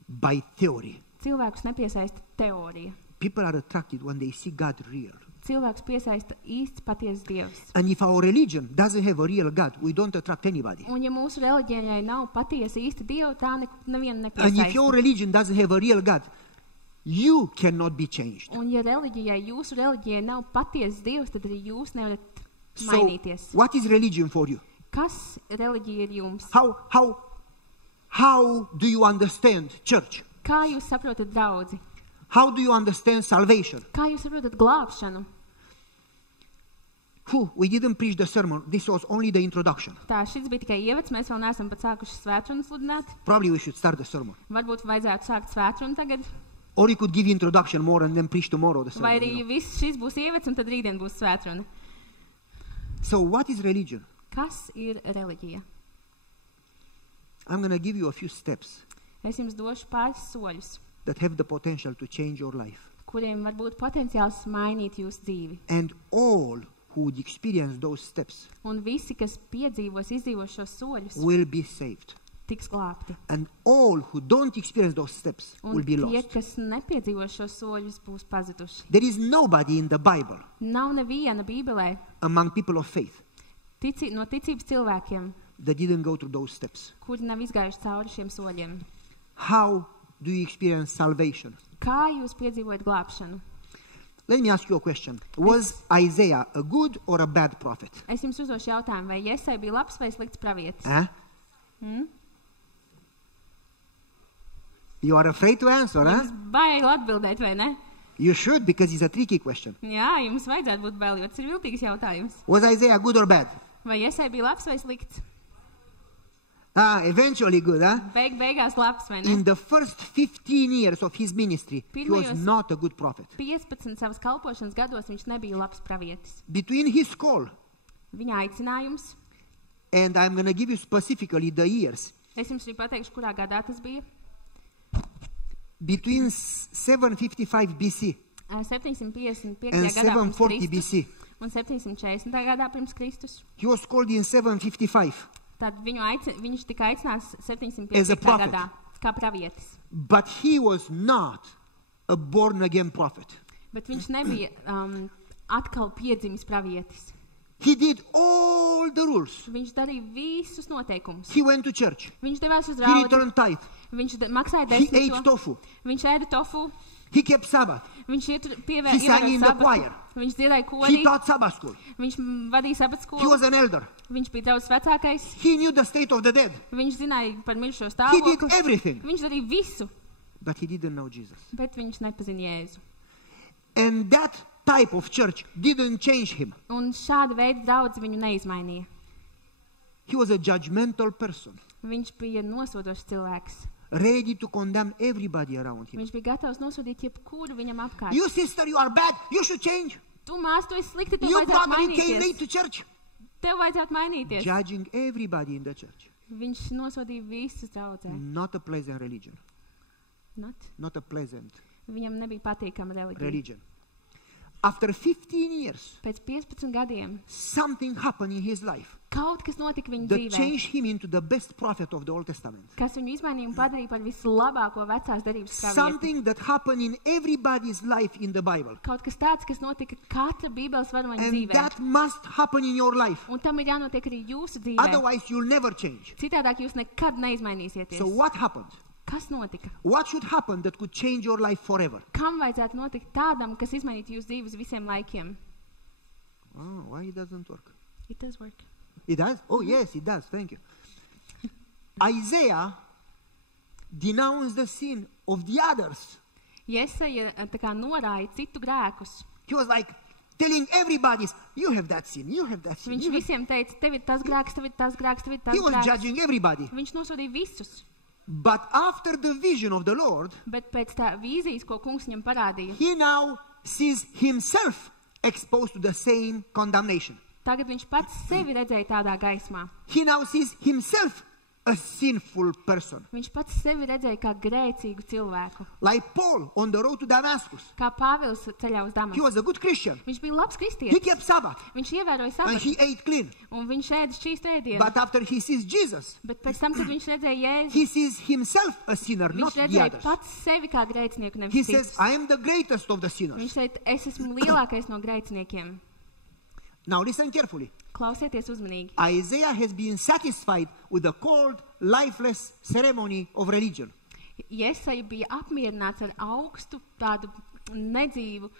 by theory. Cilvēkus nepiesaista teorija. People are attracted when they see God real. Cilvēks piesaista īsts patiesas Dievs. And if our religion doesn't have a real God, we don't attract anybody. Un ja mūsu reliģijai nav patiesa īsta Dieva, tā nevienu And if your nepiesaista. religion doesn't have a real God, you cannot be changed. Un ja jūsu reliģijai nav patiesas Dievs, tad arī jūs nevarat So, mainīties. what is religion for you? Kas reliģija ir jums? How do you understand church? Kā jūs saprotat draudzi? How do you understand salvation? Kā jūs saprotat glābšanu? We didn't preach the sermon. This was only the introduction. Tā, šis bija tikai ievads, mēs vēl neesam pat sākuši svētkrunu sludināt. Probably we should start the sermon. Varbūt vajadzētu sākt svētkrunu tagad. Or we could give introduction more and then preach tomorrow the sermon. Vai arī viss šis būs ievads un tad rītdien būs svētkruna. So what is religion? Kas ir reliģija? I'm going to give you a few steps Es jums došu pāris soļus, that have the potential to change your life. kuriem var būt potenciāls mainīt jūsu dzīvi. And all who would experience those steps Un visi, kas izdzīvos šos soļus, will be saved. tiks glābti. And all who don't experience those steps Un will be tie, lost. kas nepiedzīvos šos soļus, būs pazuduši. There is nobody in the Bible Nav neviena Bībelē among people of faith no ticības cilvēkiem, that didn't go through those steps. kuri nav izgājuši cauri šiem soļiem. How do you experience salvation? Kā jūs piedzīvojat glābšanu? Let me ask you a question. Was Isaiah a good or a bad prophet? Es jums uzdošu jautājumu, vai Jesai bija labs vai slikts pravietis? Huh? You are afraid to answer, huh? Jums baigi atbildēt, vai ne? You should, because it's a tricky question. Jā, jums vajadzētu būt bail, jo tas ir viltīgs jautājums. Was Isaiah good or bad? Vai Jesai bija labs vai slikts? Eventually good, huh? Beigās labs, vai ne? In the first 15 years of his ministry, he was Pirmajos- not a good prophet. 15 savas kalpošanas gados viņš nebija labs pravietis. Between his call, Viņa aicinājums, and I'm going to give you specifically the years, es jums arī pateikšu, kurā gadā tas bija. between 755 BC 755. and gadā pirms 740 Kristus BC. un 740. gadā pirms Kristus. He was called in 755, Tad viņš tika aicināts As a 750. prophet. gadā kā pravietis. but he was not a born-again prophet. Bet viņš nebija atkal piedzimis pravietis. He did all the rules. Viņš darīja visus noteikumus. He went to church. Viņš devās uz He raudi, returned tithe. viņš maksāja He ate desmito, tofu. viņš ēda tofu, He kept Sabbath. viņš He sang in the ievēroja choir. sabatu, viņš dziedāja He korī, taught Sabbath school. viņš vadīja sabat He skolu, was an elder. viņš bija daudz vecākais, He knew the state of the dead. viņš zināja par mirušo He did stāvokli, everything. viņš darīja visu, But he didn't know Jesus. bet viņš nepazina Jēzu. And that type of church didn't change him. Un šāda veida draudzi viņu neizmainīja. He was a judgmental person, Viņš bija nosodošs cilvēks. ready to condemn everybody around him. Viņš bija gatavs nosodīt jebkuru viņam apkārt. You sister, you are bad. You should change. Tu mās, tu esi slikti, tev You vajadzētu brother, you came late mainīties. to church. Tev vajadzētu mainīties. Judging everybody in the church. Viņš nosodīja visus draudzē. Not a pleasant religion. Not a pleasant Viņam nebija patīkama reliģija. religion. After 15 years, Pēc 15 gadiem something happened in his life kaut kas notika viņa that dzīvē, changed him into the best prophet of the Old Testament. kas viņu izmainīja un padarīja par vislabāko vecās derības pravieti. Something that happened in everybody's life in the Bible. Kaut kas tāds, kas notika katra Bībeles varoņa And dzīvē. that must happen in your life. Un tam ir jānotiek arī jūsu dzīvē. Otherwise, you'll never change. Citādāk jūs nekad neizmainīsieties. So what happened? Kas notika? What should happen that could change your life forever? Kam vajadzētu notikt tādam, kas izmainītu jūsu dzīves visiem laikiem? Oh, why it doesn't work? It does work. It does? Oh, yes, it does. Thank you. Isaiah denounced the sin of the others. Jesaja tā kā norāja citu grēkus. He was like telling everybody, you have that sin, you have that sin. Viņš you have-" visiem teica, tev ir tas grēks, tev ir tas grēks, tev ir tas He was grēks. judging everybody. Viņš nosodīja visus. But after the vision of the Lord, Bet pēc tā vīzijas, ko kungs viņam parādīja, he now sees himself exposed to the same condemnation. tagad viņš pats sevi redzēja tādā gaismā. He now sees himself a sinful person. Viņš pats sevi redzēja kā grēcīgu cilvēku. Like Paul on the road to Damascus. Kā Pāvils ceļā uz He Damasku. was a good Christian. Viņš bija labs He kristietis. kept Sabbath Viņš ievēroja and sabatu. he ate clean. Un viņš ēda šķīstu ēdienu. But after he sees Jesus, Bet pēc tam, kad viņš redzēja Jēzu, he sees himself a sinner, not viņš the redzēja others. pats sevi kā grēcinieku, He nevis says, citus. I am the greatest of the sinners. Viņš teica, es esmu lielākais no grēciniekiem. Now listen carefully. Klausieties uzmanīgi. Isaiah has been satisfied with the cold, lifeless ceremony of religion. Jesaja bija apmierināts ar augstu, tādu nedzīvu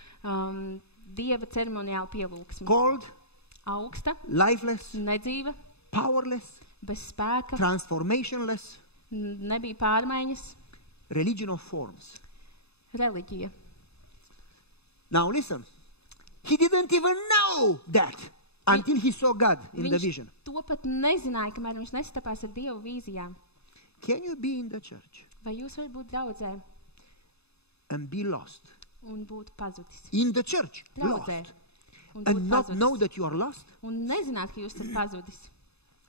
dieva ceremoniālu pielūgsmu. Cold, Augsta, lifeless, nedzīva, powerless, bez spēka, transformationless nebija pārmaiņas, religion of forms. reliģija. Now listen. He didn't even know that until he saw God in the vision. Viņš to pat nezināja, kamēr viņš nestapās ar Dievu vīzijām. Can you be in the church Vai jūs varat būt draudzē and be lost? un būt pazudis? In the church, Draudzē lost. un būt And not know pazudis. that you are lost? Un nezināt, ka jūs esat pazudis.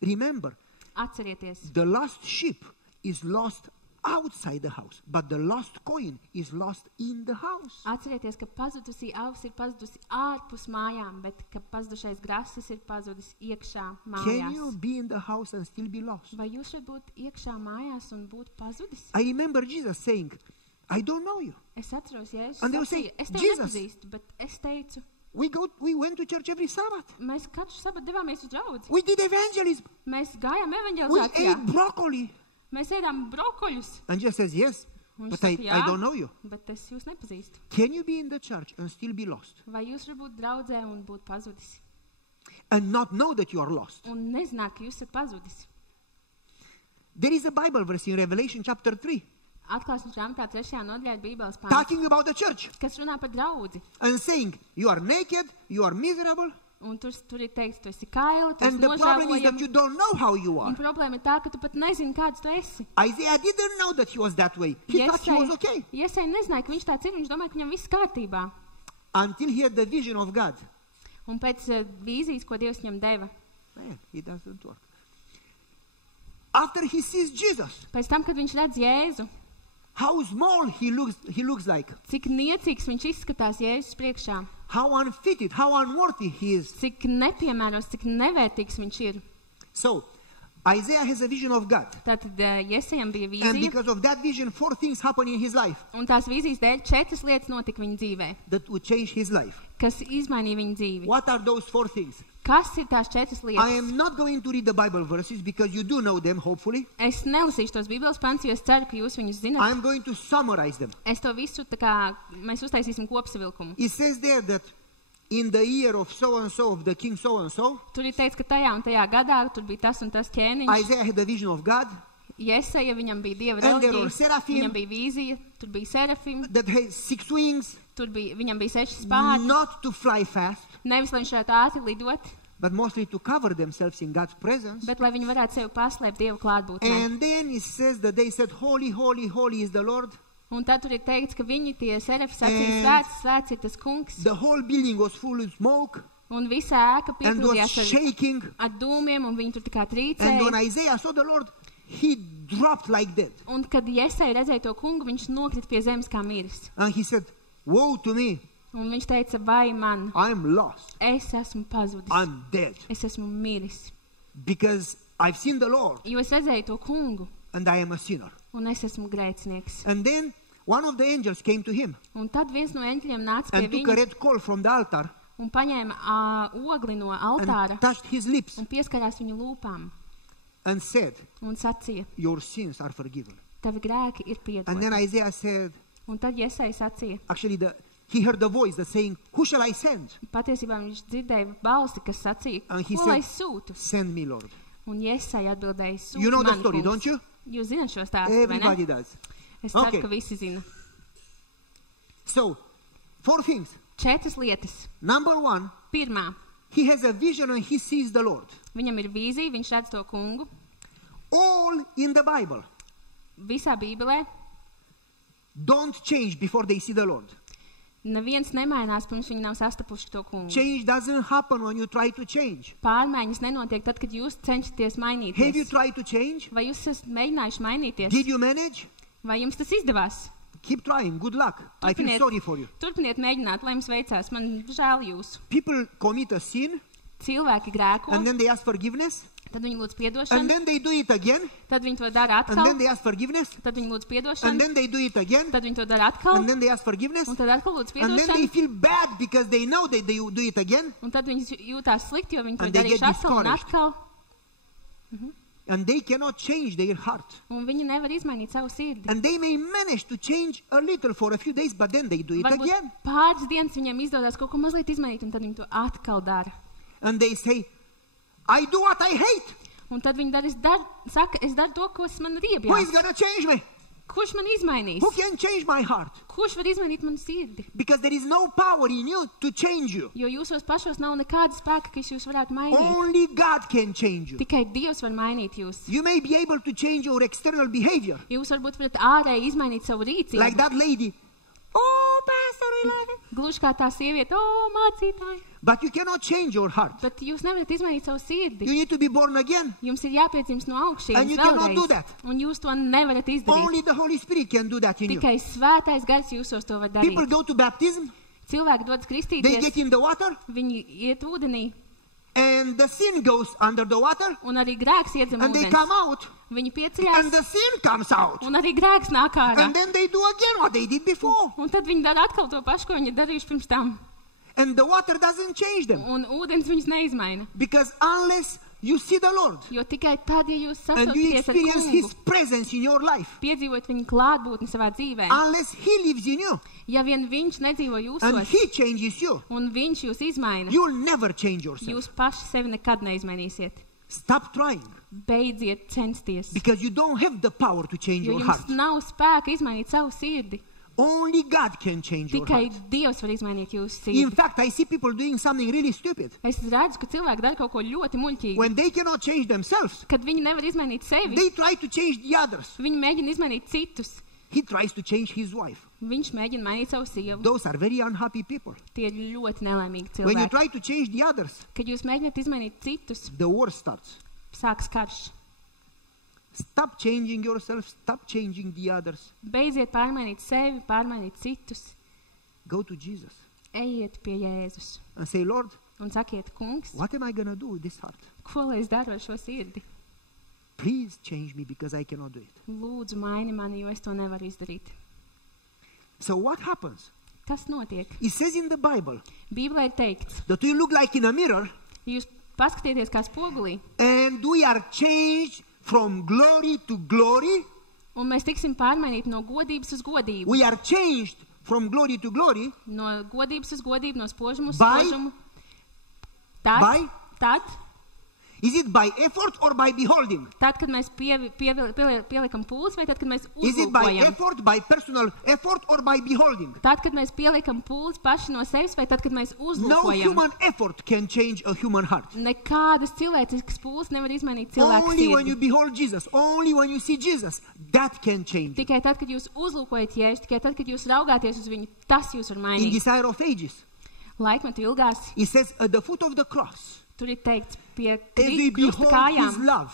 Remember, Atcerieties, the lost sheep is lost outside the house, but the lost coin is lost in the house. atcerieties, ka pazudusī avs ir pazudusi ārpus mājām, bet ka pazudušais grasis ir pazudis iekšā Can you mājās. be in the house and still be lost? Vai jūs varat būt iekšā mājās un būt pazudis? I remember Jesus saying, I don't know you. Es atceros, Jēzus And they will sacīja, say, es tevi "Jesus." nepazīstu, bet es teicu, We went to church every Sabbath. mēs katru sabatu devāmies uz draudzi. We did evangelism. Mēs gājām We evaņģelizācijā. ate broccoli. Mēs ēdām brokoļus. And Jesus says, yes, Un but viņš saka, I don't know you. bet es jūs nepazīstu. Can you be in the church and still be lost? Vai jūs varat būt draudzē un būt pazudis? And not know that you are lost? Un nezināt, ka jūs esat pazudis. There is a Bible verse in Revelation chapter 3 Atklāsmes grāmatā 3. nodaļā ir Bībeles pāns, talking about the church kas runā par draudzi. and saying, you are naked, you are miserable, Un tur ir teikts, tu esi kaili, tu esi and the problem is that nožēlojams. you don't know how you Un are. problēma ir tā, ka tu pat nezini, kāds tu esi. Isaiah didn't know that he was that way. He thought he was okay Iesai nezināja, ka viņš tāds ir, viņš domāja, ka viņam viss kārtībā. until he had the vision of God. Un pēc vīzijas, ko Dievs viņam deva, Man, it doesn't work. After he sees Jesus, pēc tam, kad viņš redz Jēzu, how small he looks like, cik niecīgs viņš izskatās Jēzus priekšā, how unfitted, how unworthy he is. cik nepiemēros, cik nevērtīgs viņš ir. So, Isaiah has a vision of God. Tātad Jesajam bija And vīzija, because of that vision, 4 things happen in his life un tās vīzijas dēļ 4 lietas notika viņa dzīvē, that would change his life. kas izmainīja viņa dzīvi. What are those 4 things? Kas ir tās 4 I lietas? am not going to read the Bible verses because you do know them, hopefully. Es nelasīšu tos Bībeles pants, jo es ceru, ka jūs viņus zināt. I am going to summarize them. Es to visu, tā kā mēs uztaisīsim kopsavilkumu. It says there that in the year of so-and-so, of the king so-and-so, Tur ir teikts, ka tajā un tajā gadā tur bija tas un tas ķēniņš. Isaiah had a vision of God Jesaja, viņam bija dieva And there were reliģija, seraphim. viņam bija vīzija, tur bija serafim, that has 6 wings, tur bija, viņam bija 6 spādi. not to fly fast, Nevis, lai viņš varētu ātri lidot, but mostly to cover themselves in God's presence. bet lai viņi varētu sevi paslēpt Dieva klātbūtnē. And then it says that they said, holy, holy, holy is the Lord. Un tad tur ir teikts, ka viņi tie serafi sacīja, And- svēts, svēts ir tas kungs. The whole building was full of smoke Un visa ēka and was piepildījās shaking. ar dūmiem, un viņi tur tā kā And when trīcēja. Isaiah saw the Lord, he dropped like dead. Un kad Jesaja redzēja to kungu, viņš nokrita pie zemes kā miris. And he said, woe to me, Un viņš teica, vai man, I'm lost, es esmu pazudis, I'm dead. es esmu miris. Because I've seen the Lord Jo es redzēju to kungu, and I am a sinner. un es esmu grēcinieks. And then one of the angels came to him Un tad viens no eņģeļiem nāca pie and took a viņa red coal from the altar un paņēma ogli no altāra and touched his lips un pieskarās viņu lūpām and said, un sacīja, your sins are forgiven. tavi grēki ir And then piedoti. Isaiah said, Un tad Jesaja sacīja, actually he heard the voice that saying, who shall I send? patiesībā viņš dzirdēja balsi, kas sacīja, And he ko said- lai sūtu? Send me, Lord. Un Jesaja atbildēja, sūti You know the mani, story, kungs." don't you? Jūs zināt šo stāstu, vai Everybody ne? does. Es ceru, Okay. ka visi zina. So, 4 things. 4 lietas. Number 1, Pirmā, he has a vision and he sees the Lord. viņam ir vīzija, viņš redz to kungu. All in the Bible Visā Bībelē don't change before they see the Lord. Neviens nemainās, pirms viņi nav sastapuši to kungu. Change doesn't happen when you try to change. Pārmaiņas nenotiek tad, kad jūs cenšaties Have you mainīties. tried to change? Vai jūs esat mēģinājuši mainīties? Did you manage? Vai jums tas izdevās? Keep trying. Good luck. I feel Turpiniet. sorry for you. Turpiniet mēģināt, lai jums veicās. Man žēl jūs. People commit a sin Cilvēki grēko, and then they ask forgiveness tad viņi lūdz and piedošanu, then they do it again tad viņi to dara and then atkal, they ask forgiveness tad viņi lūdz and piedošanu, then they do it again tad viņi to dara atkal, and then they ask forgiveness un tad atkal lūdz and then they piedošanu, feel bad because they know that they do it again un tad viņi jūtās slikti, jo viņi to And they darījuši get atkal un discouraged. atkal, and they cannot change their heart. un viņi nevar izmainīt savu sirdi. And they may manage to change a little for a few days, but then they do it Varbūt again. pāris dienas viņiem izdodas kaut ko mazliet izmainīt, un tad viņi to atkal dara. And they say, I do what I hate. Un tad viņi saka, es daru to, kas man Who is riebjās. going to change me? Kurš man izmainīs? Who can change my heart? Kurš var izmainīt manu sirdi? Because there is no power in you to change you. Jo jūsos pašos nav nekāda spēka, kas jūs varētu mainīt. Only God can change you. Tikai Dievs var mainīt jūs. You may be able to change your external behavior. Jūs varbūt varat ārēji izmainīt savu rīcību. Like that lady. Oh, Pastor, we love it. Gluži kā tā sieviete, mācītāji. But you cannot change your heart. Bet jūs nevarat izmainīt savu sirdi. You need to be born again. Jums ir jāpiedzimst no And augšienes you cannot do vēlreiz. that. Un jūs to nevarat izdarīt. Only the Holy Spirit can do that in you. Tikai svētais gars jūsos to var People darīt. go to baptism. Cilvēki dodas They kristīties, get in the water. viņi iet ūdenī, And the sin goes under the water. un arī grēks iedzem And they ūdens. come out. Viņi And pieceļās, the sin comes out. un arī grēks nāk ārā. And then they do again what they did before. Un tad viņi dara atkal to pašu, ko viņi darījuši pirms tam. And the water doesn't change them. Un ūdens viņus neizmaina. Because unless you see the Lord Jo tikai tad, ja jūs and you sastopaties ar experience kungu, His presence in your life, piedzīvot viņa klātbūtni savā dzīvē, unless He lives in you ja vien viņš nedzīvo and jūsos, He changes you, un viņš jūs izmaina, you'll never change yourself. jūs paši sevi nekad neizmainīsiet. Stop trying Beidziet censties, because you don't have the power to change jo your jums heart. nav spēka izmainīt savu sirdi. Only God can change your Tikai heart. Dievs var izmainīt jūsu In sirdi. fact, I see people doing something really stupid. Es redzu, ka cilvēki dara kaut ko ļoti muļķīgu. When they cannot change themselves, Kad viņi nevar izmainīt sevi, they try to change the others. viņi mēģina izmainīt citus. He tries to change his wife. Viņš mēģina mainīt savu sievu. Those are very unhappy people. Tie ir ļoti nelaimīgi When you cilvēki. try to change the others, Kad jūs mēģināt izmainīt citus, the war starts. sāks karš. Stop changing yourself. Stop changing the others. Beidziet pārmainīt sevi, pārmainīt citus. Go to Jesus Ejiet pie Jēzus and say, Lord, un sakiet, kungs, what am I going to do with this heart? ko lai es daru ar šo sirdi? Please change me because I cannot do it. Lūdzu, maini mani, jo es to nevaru izdarīt. So what happens? Kas notiek? It says in the Bible Bībelē ir teikts, that we look like in a mirror ja jūs paskatieties kā spogulī, and we are changed from glory to glory. un mēs tiksim pārmainīti no godības uz godību. We are changed from glory to glory No godības uz godību, no spožumu uz By- spožumu. by- Tad, Is it by effort or by beholding? kad mēs pieliekam pūles, vai tad, kad mēs Is it by uzlūkojam? effort, by personal effort or by beholding? Tad, kad mēs pieliekam pūles paši no sevis, vai tad, kad mēs No uzlūkojam? human effort can change a human heart. Nekādas cilvēciskas pūles nevar izmainīt cilvēku Only when you sirdi. behold Jesus, only when you see Jesus, that can change. Tikai tad, kad jūs uzlūkojat Jēzu, tikai tad, kad jūs raugāties uz viņu, tas jūs var In mainīt. Desire of Ages, Laikmetu ilgās, it says at the foot of the cross, tur ir teikts pie as we krusta behold His kājām, love,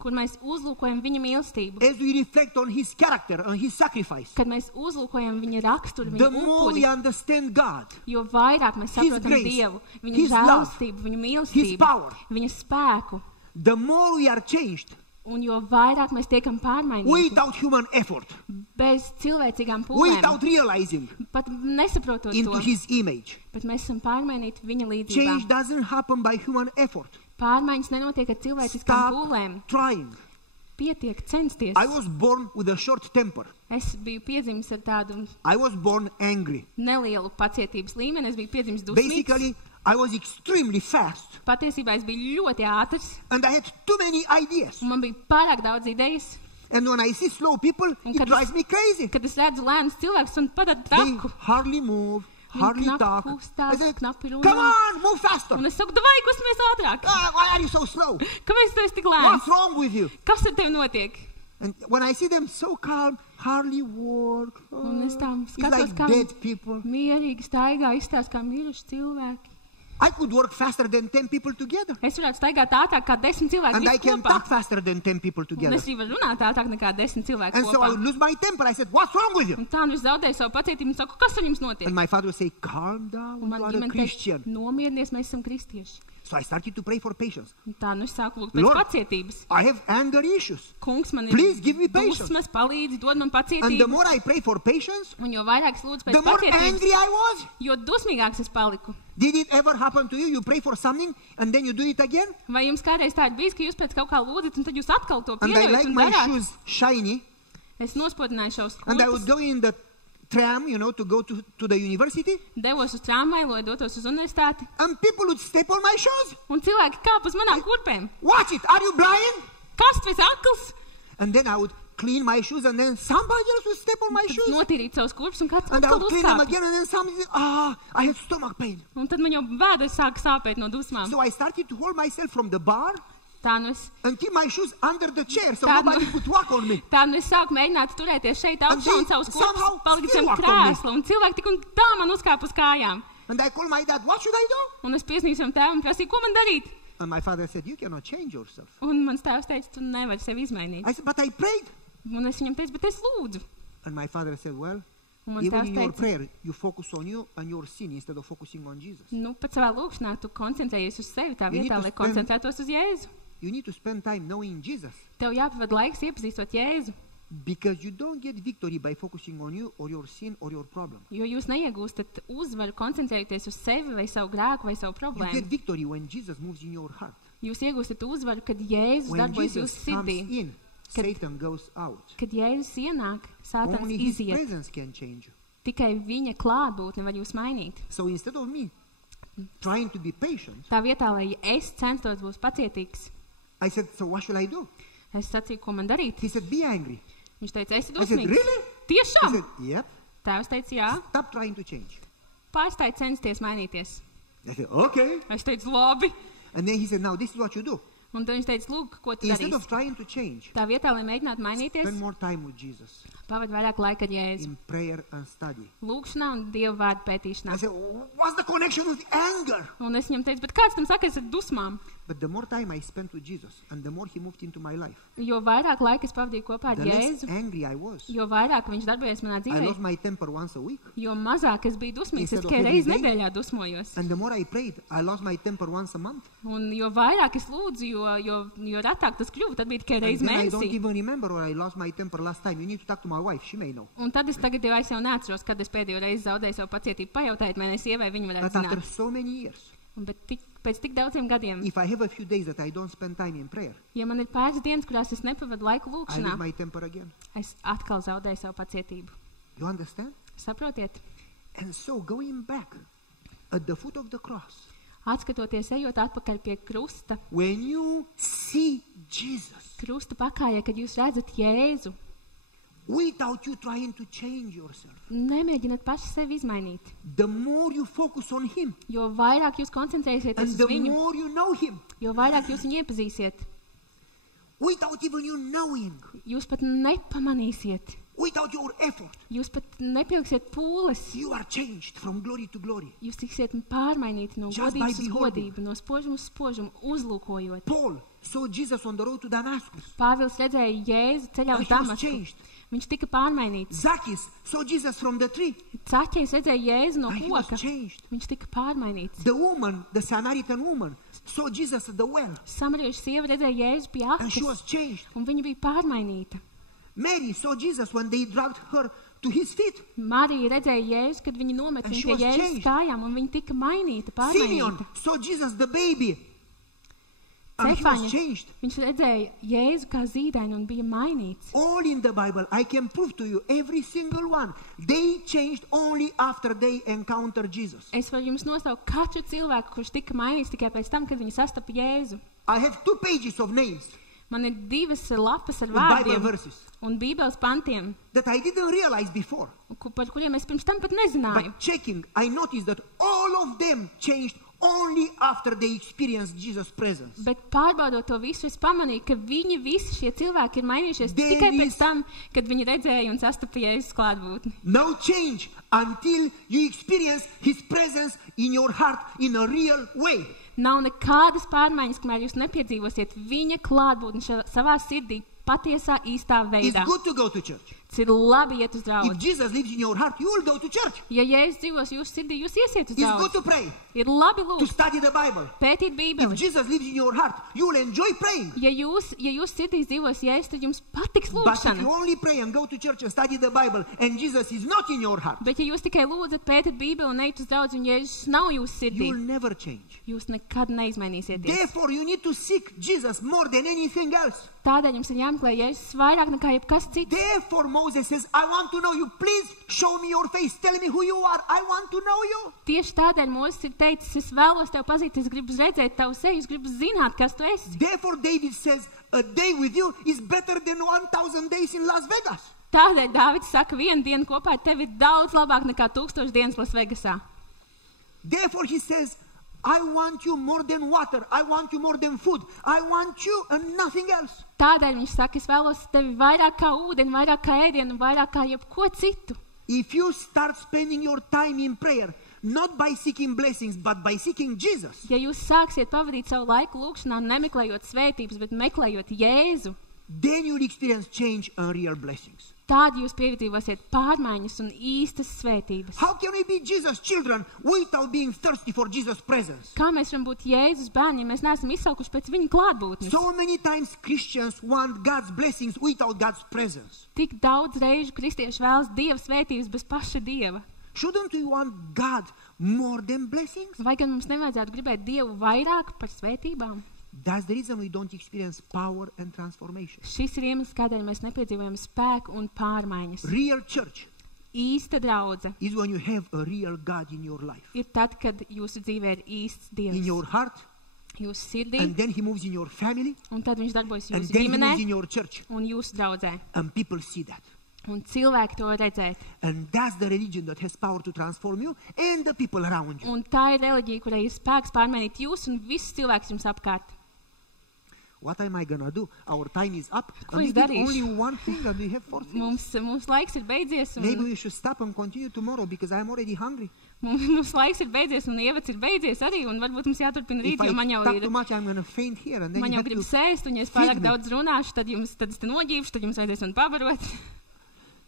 kur mēs uzlūkojam viņa mīlestību, as we reflect on His character and His sacrifice, kad mēs uzlūkojam viņa raksturu, the viņa more we upuri, understand God, jo vairāk mēs His saprotam grace, Dievu, viņa His love, žēlastību, viņa His mīlestību, power, viņa spēku, the more we are changed un jo vairāk mēs tiekam pārmainīti without human effort, bez cilvēcīgām pūlēm, without realizing pat nesaprotot into to, His image. bet mēs esam pārmainīti viņa līdzībā. Change doesn't happen by human effort. Pārmaiņas nenotiek ar cilvēciskām pūlēm. Stop trying. Pietiek censties. I was born with a short temper. Es biju piedzimis ar tādu I was born angry. nelielu pacietības līmeni, es biju piedzimis dusmīgs. Basically, I was extremely fast Patiesībā es biju ļoti ātrs, and I had too many ideas. un man bija pārāk daudz idejas. And when I see slow people, Un it kad drives me crazy. Kad es redzu lēnus cilvēkus, man padara They traku. hardly move, hardly Viņi talk. knapi I kustās, said, knapi runā. come on, move faster. Un es saku, vai kustamies ātrāk? Why are you so slow? Kāpēc tu esi tik What's lēns? wrong with you? Kas ar tevi notiek? And when I see them so calm, hardly walk. Un es tā It's skatos, like kā dead people. mierīgi staigā, izstāst kā miruši cilvēki. I could work faster than 10 people together. Es varētu staigāt ātrāk kā 10 cilvēki And I visi can kopā. talk faster than 10 people Un together. es arī varu runāt ātrāk nekā 10 cilvēki And so I kopā. would lose my temper. I said, what's wrong with you? Un tā nu es zaudēju savu pacietību un saku, kas ar jums notiek? And my father would say, calm down, Un man you are a ģimene teica, Christian. nomierinies, mēs esam kristieši. So I started to pray for patience. Un tā nu es sāku lūgt pēc Lord, pacietības. I have anger issues. Kungs, man ir Please give me patience. dusmas, palīdzi, dod man And the pacietību. more I pray for patience, Un jo vairāk es lūdzu the pēc more pacietības, angry I was. jo dusmīgāks es paliku. Did it ever happen to you? You pray for something and then you do it again? Vai jums kādreiz tā ir bijis, ka jūs pēc kaut kā lūdzat, un tad jūs atkal to And I pieļaujat like un my darāt? shoes shiny. Es nospodināju šos And I would kurpes, go in the tram, to go to the university. devos uz tramvaju, lai dotos uz universitāti, And people would step on my shoes. un cilvēki kāp uz manām kurpēm. Watch it. Are you blind? Kas tu esi akls? And then I would clean my shoes and then somebody else would step on my Tad shoes. notīrīt savus kurpes, un kāds And I atkal would clean them uzkāpa. again and then somebody said, I have stomach pain. Un tad man jau vēders sāka sāpēt no dusmām. So I started to hold myself from the bar Tā nu es, and keep my shoes under the chair so Tad- nobody could walk on me. sāku mēģināt turēties šeit augšā un they savus somehow kurpes palika still zem walk on me. krēsla, un cilvēki tik un tā man uzkāpa uz kājām. And I called my dad, what should I do? Un es piesnīju savam tēvam un prasīju, ko man darīt? And my father said, you cannot change yourself. Un mans tēvs teica, tu nevari sevi izmainīt. I said, but I prayed. Un es viņam teicu, bet es lūdzu. And my father said, well, Un mans even tēvs in your teica, prayer, you focus on you and your sin instead of focusing on Jesus. nu, pat savā lūkšanā tu koncentrējies uz sevi tā You need vietā, to lai spend- koncentrētos uz Jēzu. You need to spend time knowing Jesus Tev jāpavada laiks iepazīstot Jēzu, because you don't get victory by focusing on you or your sin or your problem. jo jūs neiegūstat uzvaru koncentrējoties uz sevi vai savu grēku vai savu You get problēmu. victory when Jesus moves in your heart. Jūs iegūstat uzvaru, kad Jēzus When darbojas Jesus jūsu comes sirdī. in, Satan goes out. Kad Jēzus ienāk, Sātans Only his iziet. presence can change you. Tikai viņa klātbūtne var jūs mainīt. So instead of me trying to be patient, Tā vietā, lai es censtos būt pacietīgs, I said, so what should I do? es sacīju, ko man darīt. He said, be angry. Viņš teica, esi I said, dusmīgs. really? I Tiešām? said, yep. Tēvs teica, jā, Stop trying to change. pārstāj censties mainīties. I said, okay. Es teicu, labi. And then he said, now this is what you do. Un tad viņš teica, lūk, ko tu Instead darīsi. of trying to change, Tā vietā, lai mēģinātu mainīties, spend more time with Jesus pavadi vairāk laika ar Jēzu. in prayer and study. Lūkšanā un Dieva vārdu pētīšanā. I said, what's the connection with anger? Un es viņam teicu, bet kāds tam sakās ar dusmām? But the more time I spent with Jesus and the more he moved into my life, Jo vairāk laika es pavadīju kopā ar the less Jēzu, angry I was. jo vairāk viņš darbojas manā I dzīvē, lost my temper once a week. jo mazāk es biju dusmīgs. Instead Es of tikai every reizi day. nedēļā dusmojos. And the more I prayed, I lost my temper once a month. Un jo vairāk es lūdzu, jo retāk tas kļuva, tad bija tikai And reizi then I don't mēnesī. even remember or I lost my temper last time. You need to talk to my wife. She may know. Un tad es tagad jau es jau neatceros, kad es pēdējo reizi zaudēju savu pacietību. Pajautājiet manai sievai, viņa varētu But after zināt. so many years, Bet pēc tik daudziem gadiem, if I have a few days that I don't spend time in prayer, ja man ir pāris dienas, kurās es nepavadu laiku I lose lūkšanā, my temper again. es atkal zaudēju savu pacietību. You understand? Saprotiet? And so going back at the foot of the cross, Atskatoties, ejot atpakaļ pie krusta, when you see Jesus, krusta pakājē, kad jūs redzat Jēzu, without you trying to change yourself, nemēģināt paši sevi izmainīt. the more you focus on him Jo vairāk jūs koncentrēsieties and uz the viņu, more you know him, jo vairāk jūs viņu iepazīsiet. without even you knowing, Jūs pat nepamanīsiet. without your effort, Jūs pat nepieliksiet pūles. you are changed from glory to glory. Jūs tiksiet pārmainīti no Just by godības uz beholding. godību, no spožuma uz spožumu, uzlūkojot. Paul saw Jesus on the road to Damascus. Pāvils redzēja Jēzu ceļā And uz he was Damasku. changed. Viņš tika pārmainīts. Zacchaeus saw Jesus from the tree. Caķējs redzēja Jēzu no And he was koka. changed. Viņš tika pārmainīts. The woman, the Samaritan woman, saw Jesus at the well. Samariešu sieva redzēja Jēzu pie And she akas, was changed. un viņa bija pārmainīta. Mary saw Jesus when they dragged her to his feet. Marija redzēja Jēzu, kad viņa nomet And viņu she pie was Jēzus changed. kājām, un viņa tika mainīta, Simeon pārmainīta. saw Jesus, the baby. And he was Cefaņa, changed. viņš redzēja Jēzu kā zīdaini un bija mainīts. All in the Bible, I can prove to you, every single one, they changed only after they encountered Jesus. Es varu jums nosaukt katru cilvēku, kurš tika mainīts tikai pēc tam, kad viņi sastapa Jēzu. I have 2 pages of names Man ir 2 lapas ar with Bible vārdiem verses un Bībeles pantiem, that I didn't realize before. par kuriem es pirms tam pat nezināju. But checking, I noticed that all of them changed only after they experience Jesus' presence. Bet pārbaudot to visu, es pamanīju, ka viņi visi šie cilvēki ir mainījušies There tikai is- pēc tam, kad viņi redzēja un sastapa Jēzus klātbūtni. No change until you experience His presence in your heart in a real way. Nav nekādas pārmaiņas, kamēr jūs nepiedzīvosiet viņa klātbūtni savā sirdī patiesā īstā It's veidā. good to go to church. Tas ir labi iet uz If draugu. Jesus lives in your heart, you will go to church. Ja Jēzus dzīvos jūsu sirdī, jūs iesiet uz It's good draugu. to pray, Ir labi to lūgt, study the Bible. pētīt If Bībeli. Jesus lives in your heart, you will enjoy praying. Ja jūs sirdīs dzīvos Jēzus, tad jums patiks But if lūgšana. you only pray and go to church and study the Bible and Jesus is not in your heart, Bet ja jūs tikai lūdzat, pētat Bībeli un ejat uz draugu, un Jēzus nav jūsu you sirdī, will never change. jūs nekad neizmainīsieties. Therefore, you need to seek Jesus more than anything else. Tādēļ jums ir jāmeklē Jēzus vairāk nekā jebkas cits. Therefore, Moses says, I want to know you. Please show me your face. Tell me who you are. I want to know you. Tieši tādēļ Mūzes ir teicis, es vēlos tevi pazīt, es gribu redzēt tavu seju, es gribu zināt, kas tu esi. Therefore, David says, a day with you is better than 1,000 days in Las Vegas. Tādēļ Dāvids saka, viena diena kopā ar tevi ir daudz labāk nekā 1000 dienas Lasvegasā. Therefore, he says, I want you more than water. I want you more than food. I want you and nothing else. Tādēļ viņš saka, es vēlos tevi vairāk kā ūdeni, vairāk kā ēdienu, vairāk kā jebko citu. If you start spending your time in prayer, not by seeking blessings, but by seeking Jesus, Ja jūs sāksiet pavadīt savu laiku lūgšanā, nemeklējot svētības, bet meklējot Jēzu, then you will experience change and real blessings. tad jūs piedzīvosiet pārmaiņas un īstas svētības. How can we be Jesus' children without being thirsty for Jesus' presence? Kā mēs varam būt Jēzus bērni, ja mēs neesam izsaukuši pēc viņa klātbūtnes? So many times Christians want God's blessings without God's presence. Tik daudz reižu kristieši vēlas Dieva svētības bez paša Dieva. Shouldn't we want God more than blessings? Vai gan mums nevajadzētu gribēt Dievu vairāk par svētībām? That's the reason we don't experience power and transformation. Šis ir iemesls, kādēļ mēs nepiedzīvojam spēku un pārmaiņas. Real church Īsta draudze is when you have a real God in your life, ir tad, kad jūsu dzīvē ir īsts in Dievs. your heart, Jūsu sirdī, and then He moves in your family, un tad viņš darbojas and jūsu then He ģimenē moves in your church, un jūsu draudzē. and people see that. Un cilvēki to redzēt. And that's the religion that has power to transform you and the people around you. Un tā ir reliģija, kurai ir spēks pārmainīt jūs un visus cilvēkus jums apkārt. What am I gonna do? Our time is up. Ko And we es did darīšu? only one thing and we have 4 things. Mums laiks ir beidzies, Maybe un we should stop and continue tomorrow because I'm already hungry. mums laiks ir beidzies, un ievads ir beidzies arī, un varbūt mums jāturpina If rīt, jo man I jau talk ir, too much, I'm gonna faint here and then man you jau have grib to... sēst, un ja es feed pārāk me. daudz runāšu, tad es te noģīvšu, tad jums vajadzēs man pabarot.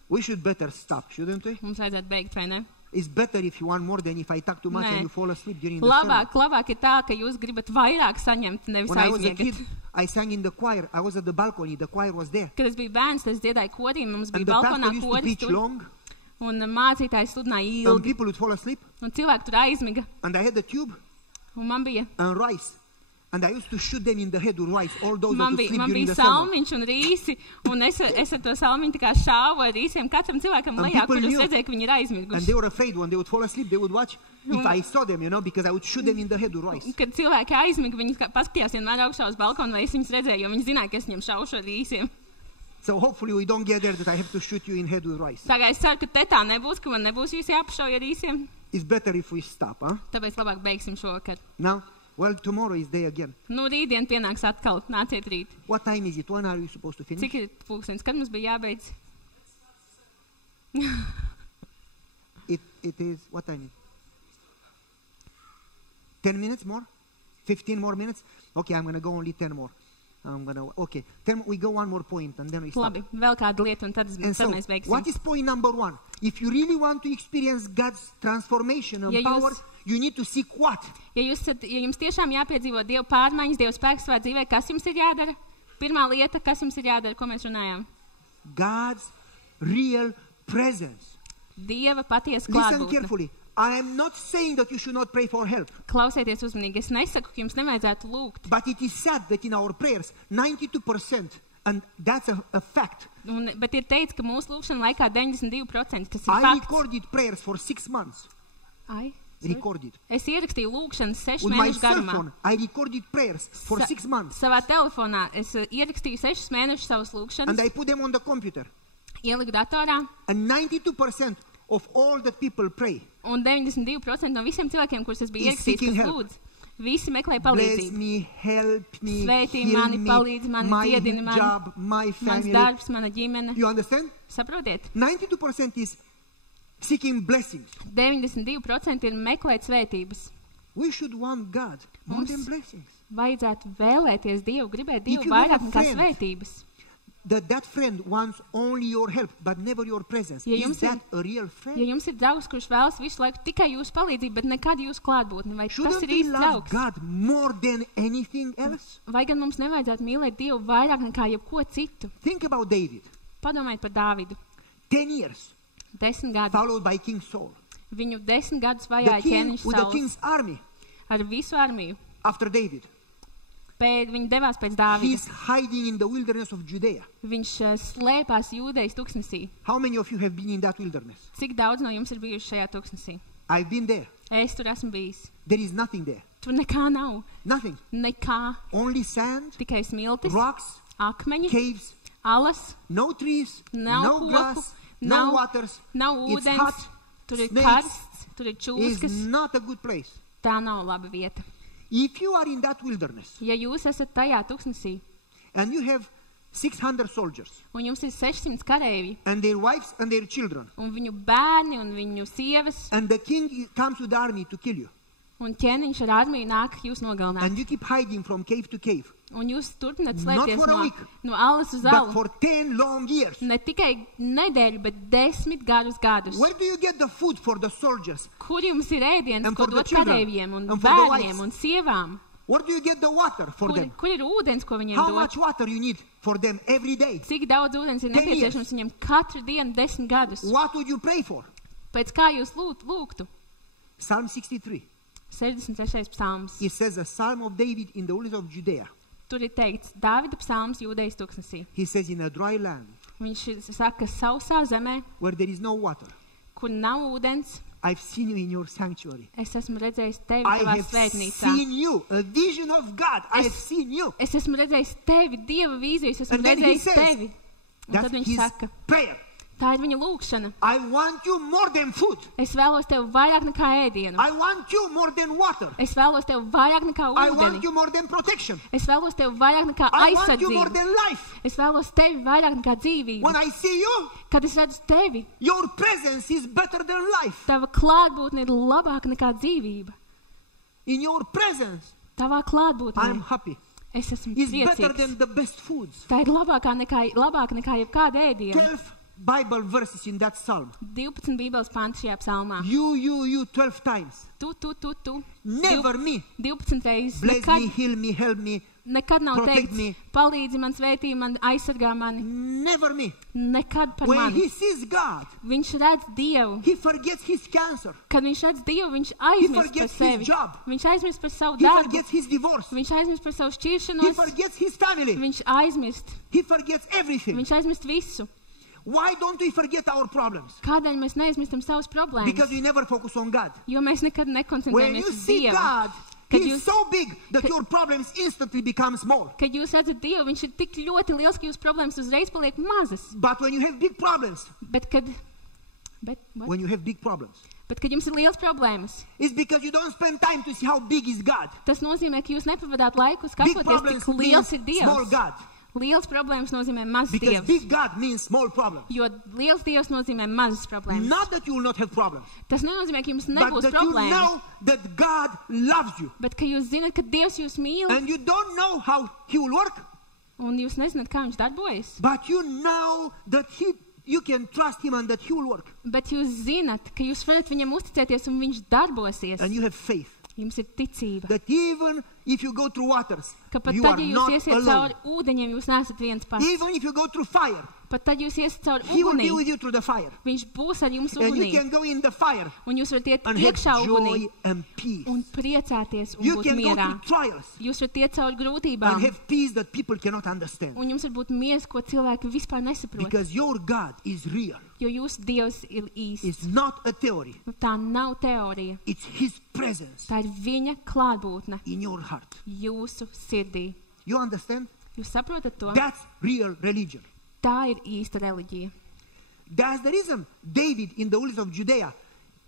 We should better stop, shouldn't we? Mums vajadzētu beigt, vai ne? It's better if you want more than if I talk too much Nē. and you fall asleep during the sermon. Labāk ir tā, ka jūs gribat vairāk saņemt, nevis When I was a kid, aizmiegat. I sang in the choir. I was at the balcony. The choir was there. Kad es biju bērns, tad es dziedāju korī, mums And bija the balkonā pastor used to koris preach tur, long un mācītājs sludināja and ilgi, people would fall asleep. un cilvēki tur aizmiga, And I had a tube un man bija rice. And I used to shoot them in the head with rice. All those that would sleep Man during bija the sermon. salmiņš un rīsi, un es ar to salmiņu tā kā šāvu ar rīsiem katram cilvēkam And lejā, people kur es knew. redzēju, ka viņi ir And aizmirguši. they were afraid when they would fall asleep, they would watch if I saw them, because I would shoot them in the head with rice. Kad cilvēki aizmiga, viņi paskatījās vienmēr augšā uz balkonu, vai es viņus redzēju, jo viņi zināja, ka es viņam šaušu ar rīsiem. So hopefully we don't get there that I have to shoot you in head with rice. Tā kā es ceru, ka te tā nebūs, ka man nebūs jūs jāpašauj ar rīsiem, It's better if we stop, huh? tāpēc labāk beigsim šovakar. Now, well, tomorrow is day again. Nu, rītdien pienāks atkal, nāciet rīt. What time is it? When are you supposed to finish? Cik ir pulkstenis? Kad mums bija jābeidz? It is, what time is it? 10 minutes more? 15 more minutes? Okay, I'm going to go only 10 more. Okay, we go one more point and then we stop. Labi, vēl kāda lieta, un tad And so, mēs beigsim. what is point number 1? If you really want to experience God's transformation and Ja jūs- power, you need to seek what? Ja jums tiešām jāpiedzīvo Dieva pārmaiņas, Dieva spēks savā dzīvē, kas jums ir jādara? Pirmā lieta, kas jums ir jādara, ko mēs runājām? God's real presence. Dieva patiesa Listen klātbūtne. carefully. I am not saying that you should not pray for help, Klausieties uzmanīgi. Es nesaku, ka jums nevajadzētu lūgt. but it is sad that in our prayers, 92%, and that's a fact, Bet ir teikts, ka mūsu lūgšana laikā 92%, tas ir I fakts. recorded prayers for 6 months. Sorry? Recorded. Es ierakstīju lūgšanas 6 With my mēnešu cell garumā. phone, I recorded prayers for 6 months. Savā telefonā es ierakstīju 6 mēnešus savas And lūgšanas, I put them on the computer. ieliku datorā, And 92% of all that people pray Un 92% no visiem cilvēkiem, kurus tas bija is ierakstīts, seeking kas help. lūdz, visi meklē Bless palīdzību. me, help me, Svētī heal mani, me, palīdzi mani, my dziedini mani, job, my Mans family. darbs, mana ģimene. You understand? Saprotiet? 92% is seeking blessings. 92% ir meklēt svētības. We should want God more Mums than blessings. Vajadzētu vēlēties Dievu, gribēt Dievu you have vairāk a nekā friend, svētības. That friend wants only your help, but never your presence. Ja Is jums that a real friend? Ja jums ir draugs, kurš vēlas visu laiku tikai jūsu palīdzību, bet nekad jūsu klātbūtni, vai tas Shouldn't ir we īsts love draugs? God more than anything else? Vai gan mums nevajadzētu mīlēt Dievu vairāk nekā jebko citu? Think about David. Padomājiet par Dāvidu. 10 years 10 gadi. followed by King Saul. Viņu 10 gadus The vajāja king ķēniņš with the Sauls king's army ar visu armiju. after David. Viņi devās pēc Dāvida. He's hiding in the wilderness of Judea. Viņš slēpās Jūdejas tuksnesī. How many of you have been in that wilderness? Cik daudz no jums ir bijuši šajā tuksnesī? I've been there. Es tur esmu bijis. There is nothing there. Tur nekā nav. Nothing. Nekā. Only sand, Tikai smiltis, rocks, akmeņi, caves, alas, no trees, nav no koku, grass, no nav, waters. nav It's ūdens, hot. tur ir snakes. karsts, tur ir It's čūskas. not a good place. Tā nav laba vieta. If you are in that wilderness Ja jūs esat tajā tuksnesī and you have 600 soldiers un jums ir 600 kareivji and their wives and their children, un viņu bērni un viņu sievas and the king comes with the army to kill you, un ķēniņš ar armiju nāk jūs nogalināt. and you keep hiding from cave to cave, Un jūs turpināt Not slēpties for a no, week, no alas uz but alu. for 10 long years. Ne tikai nedēļu, bet 10 garus gadus. Where do you get the food for the soldiers? Kur jums ir ēdiens, And ko for the dot children? kareivjiem un And for the bērniem wives? un sievām? Where do you get the water for them? Kur ir ūdens, ko viņiem How dod? much water you need for them every day? Cik daudz ūdens ir 10 nepieciešams viņiem katru dienu 10 gadus? What would you pray for? Pēc kā jūs lūgtu? Psalm 63. 63. psalms. It says a psalm of David in the wilderness of Judea. Tur ir teikts, Dāvida psalms Jūdejas tuksnesī. He says in a dry land Viņš saka, sausā zemē, where there is no water, kur nav ūdens, I've seen you in your sanctuary. es esmu redzējis tevi I tavā have svētnīcā. seen you, a vision of God. I have seen you. Es esmu redzējis tevi, Dieva vīziju, es esmu And then he redzējis says, tevi. Un That's tad viņš his saka, prayer. tā ir viņa lūgšana. I want you more than food. Es vēlos tevi vairāk nekā ēdienu. I want you more than water. Es vēlos tevi vairāk nekā I want ūdeni. you more than protection. Es vēlos tevi vairāk nekā I want you more aizsardzību. than life. Es vēlos tevi vairāk nekā dzīvību. When I see you, Kad es redzu tevi, your presence is better than life. tava klātbūtne ir labāka nekā dzīvība. In your presence, Tavā I'm klātbūtnē happy. es esmu It's better priecīgs. than the best foods. Tā ir labāka nekā jebkāda ēdiena. 12 Bible verses in that psalm. 12 Bībeles panti šajā psalmā. You 12 times. Tu. Never me. 12 reizes. Bless me, heal me, help me. Nekad nav Protect teikts, me. palīdzi man, svētī man, aizsargā mani. Never me. Nekad par When mani. he sees God, Viņš redz Dievu. he forgets his cancer. Kad viņš redz Dievu, viņš aizmirst par forgets sevi. his job. Viņš aizmirst par savu He darbu. forgets his divorce. Viņš aizmirst par savu He šķiršanos. forgets his family. Viņš aizmirst. He forgets everything. Viņš aizmirst visu. Why don't we forget our problems? Kādēļ mēs neaizmirstam savas problēmas? Because we never focus on God. Jo mēs nekad When nekoncentrējamies you uz see Dievu. God, Kad He jūs- is so big that your problems instantly become small. Kad jūs redzat Dievu, viņš ir tik ļoti liels, ka jūsu problēmas uzreiz paliek mazas. But when you have big problems, Bet kad jums ir liels problēmas, it's because you don't spend time to see how big is God. tas nozīmē, ka jūs nepavadāt laiku Big skatoties, problems cik liels ir means small Dievs. God. Liels problēmas nozīmē mazs Because Dievs. big God means small problems. Jo liels Dievs nozīmē mazas problēmas. Not that you will not have problems, Tas nenozīmē, ka jums but nebūs that you problēmas. know that God loves you. Bet ka jūs zinat, ka Dievs jūs mīl, And you don't know how He will work, un jūs nezināt, kā viņš darbojas. but you know that you can trust Him and that He will work. Bet jūs zinat, ka jūs varat viņam uzticēties un viņš darbosies. And you have faith Jums ir ticība. that even if you go through waters, Ka pat you tad, are ja not jūs iesiet alone. cauri ūdeņiem, jūs neesat viens pats. Even if you go through fire, Pat tad jūs iesiet cauri He will be with ugunī, you through the fire. viņš būs ar jums And you ugunī. can go in the fire Un jūs varat iet and have iekšā ugunī joy and peace. un priecāties un You būt can go mierā. through trials Jūs varat iet cauri and grūtībām, have peace that people cannot understand. un jums var būt miers, ko cilvēki vispār nesaprot. Because your God is real. Jo jūsu Dievs ir It's īsts. not a theory. Tā nav teorija. It's His presence Tā ir viņa klātbūtne in your heart. jūsu sirdī. You understand? Jūs saprotat to? That's real religion. Tā ir īsta reliģija. That's the reason David in the wilderness of Judea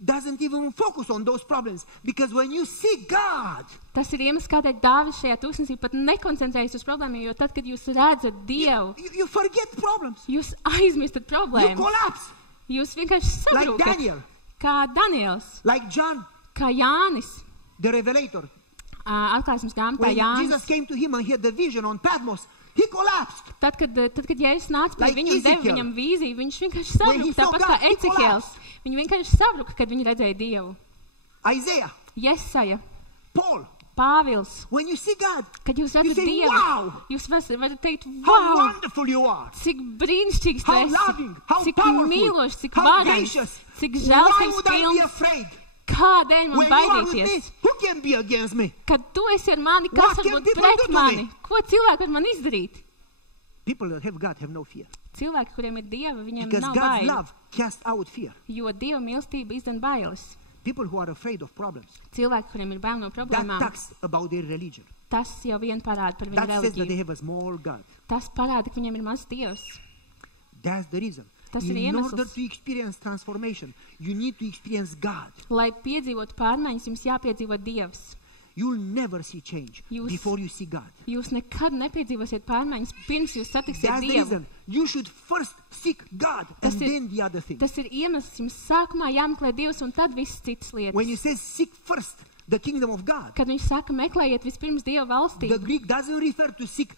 doesn't even focus on those problems. Because when you see God, Tas ir iemesls, kādēļ Dāvis šajā tūkstnesī pat nekoncentrējas uz problēmām, jo tad, kad jūs redzat Dievu, you forget problems. jūs aizmirstat You problēmas. collapse. Jūs vienkārši Like sabrūkat, Daniel, kā Daniels, like John, kā Jānis, the revelator. atklāsmes grāmatā When Jānis. Jesus came to him and he had the vision on Patmos, he collapsed. Tad, kad Jēzus nāca pie Like viņu un deva Ezekiel. viņam vīziju, viņš vienkārši When he sabruka, saw tāpat kā God, he Ecehēls. collapsed. Viņi vienkārši sabruka, kad viņi redzēja Dievu. Isaiah, Jesaja, Paul, Pāvils, when you see God, kad jūs you redzat say, Dievu, wow, jūs varat teikt, how wow, wonderful you are. cik brīnišķīgs tu How esi, loving, how cik powerful, mīlošs, cik how varens, gracious. cik Why žēlstības would I be pilns, afraid? kādēļ man When you are with me, baidīties. who can be against me? Kad tu esi ar mani, What kas var can būt people do pret to mani? me? Ko cilvēki var man izdarīt? People that have God have no fear. Cilvēki, kuriem ir Dieva, viņiem Because nav God's bail, love casts out fear. jo Dieva mīlestība izdara bailes. People who are afraid of problems, Cilvēki, kuriem ir bail no that problēmām, talks about their religion. tas jau vien parāda par viņu That says that they reliģiju. have a small God. Tas parāda, ka viņiem ir mazs Dievs. That's the reason. Tas ir In iemesls. order to experience transformation, you need to experience God. Lai piedzīvotu pārmaiņas, jums jāpiedzīvo Dievs. You'll never see change Jūs- before you see God. Jūs nekad nepiedzīvosiet pārmaiņas, pirms jūs satiksiet That's the Dievu. reason. You should first seek God Tas and ir- then the other thing. Tas ir iemesls, jums sākumā jāmeklē Dievs un tad visas citas lietas. When you say seek first the kingdom of God, Kad viņš saka, meklējiet vispirms Dieva the valstību, Greek doesn't refer to seek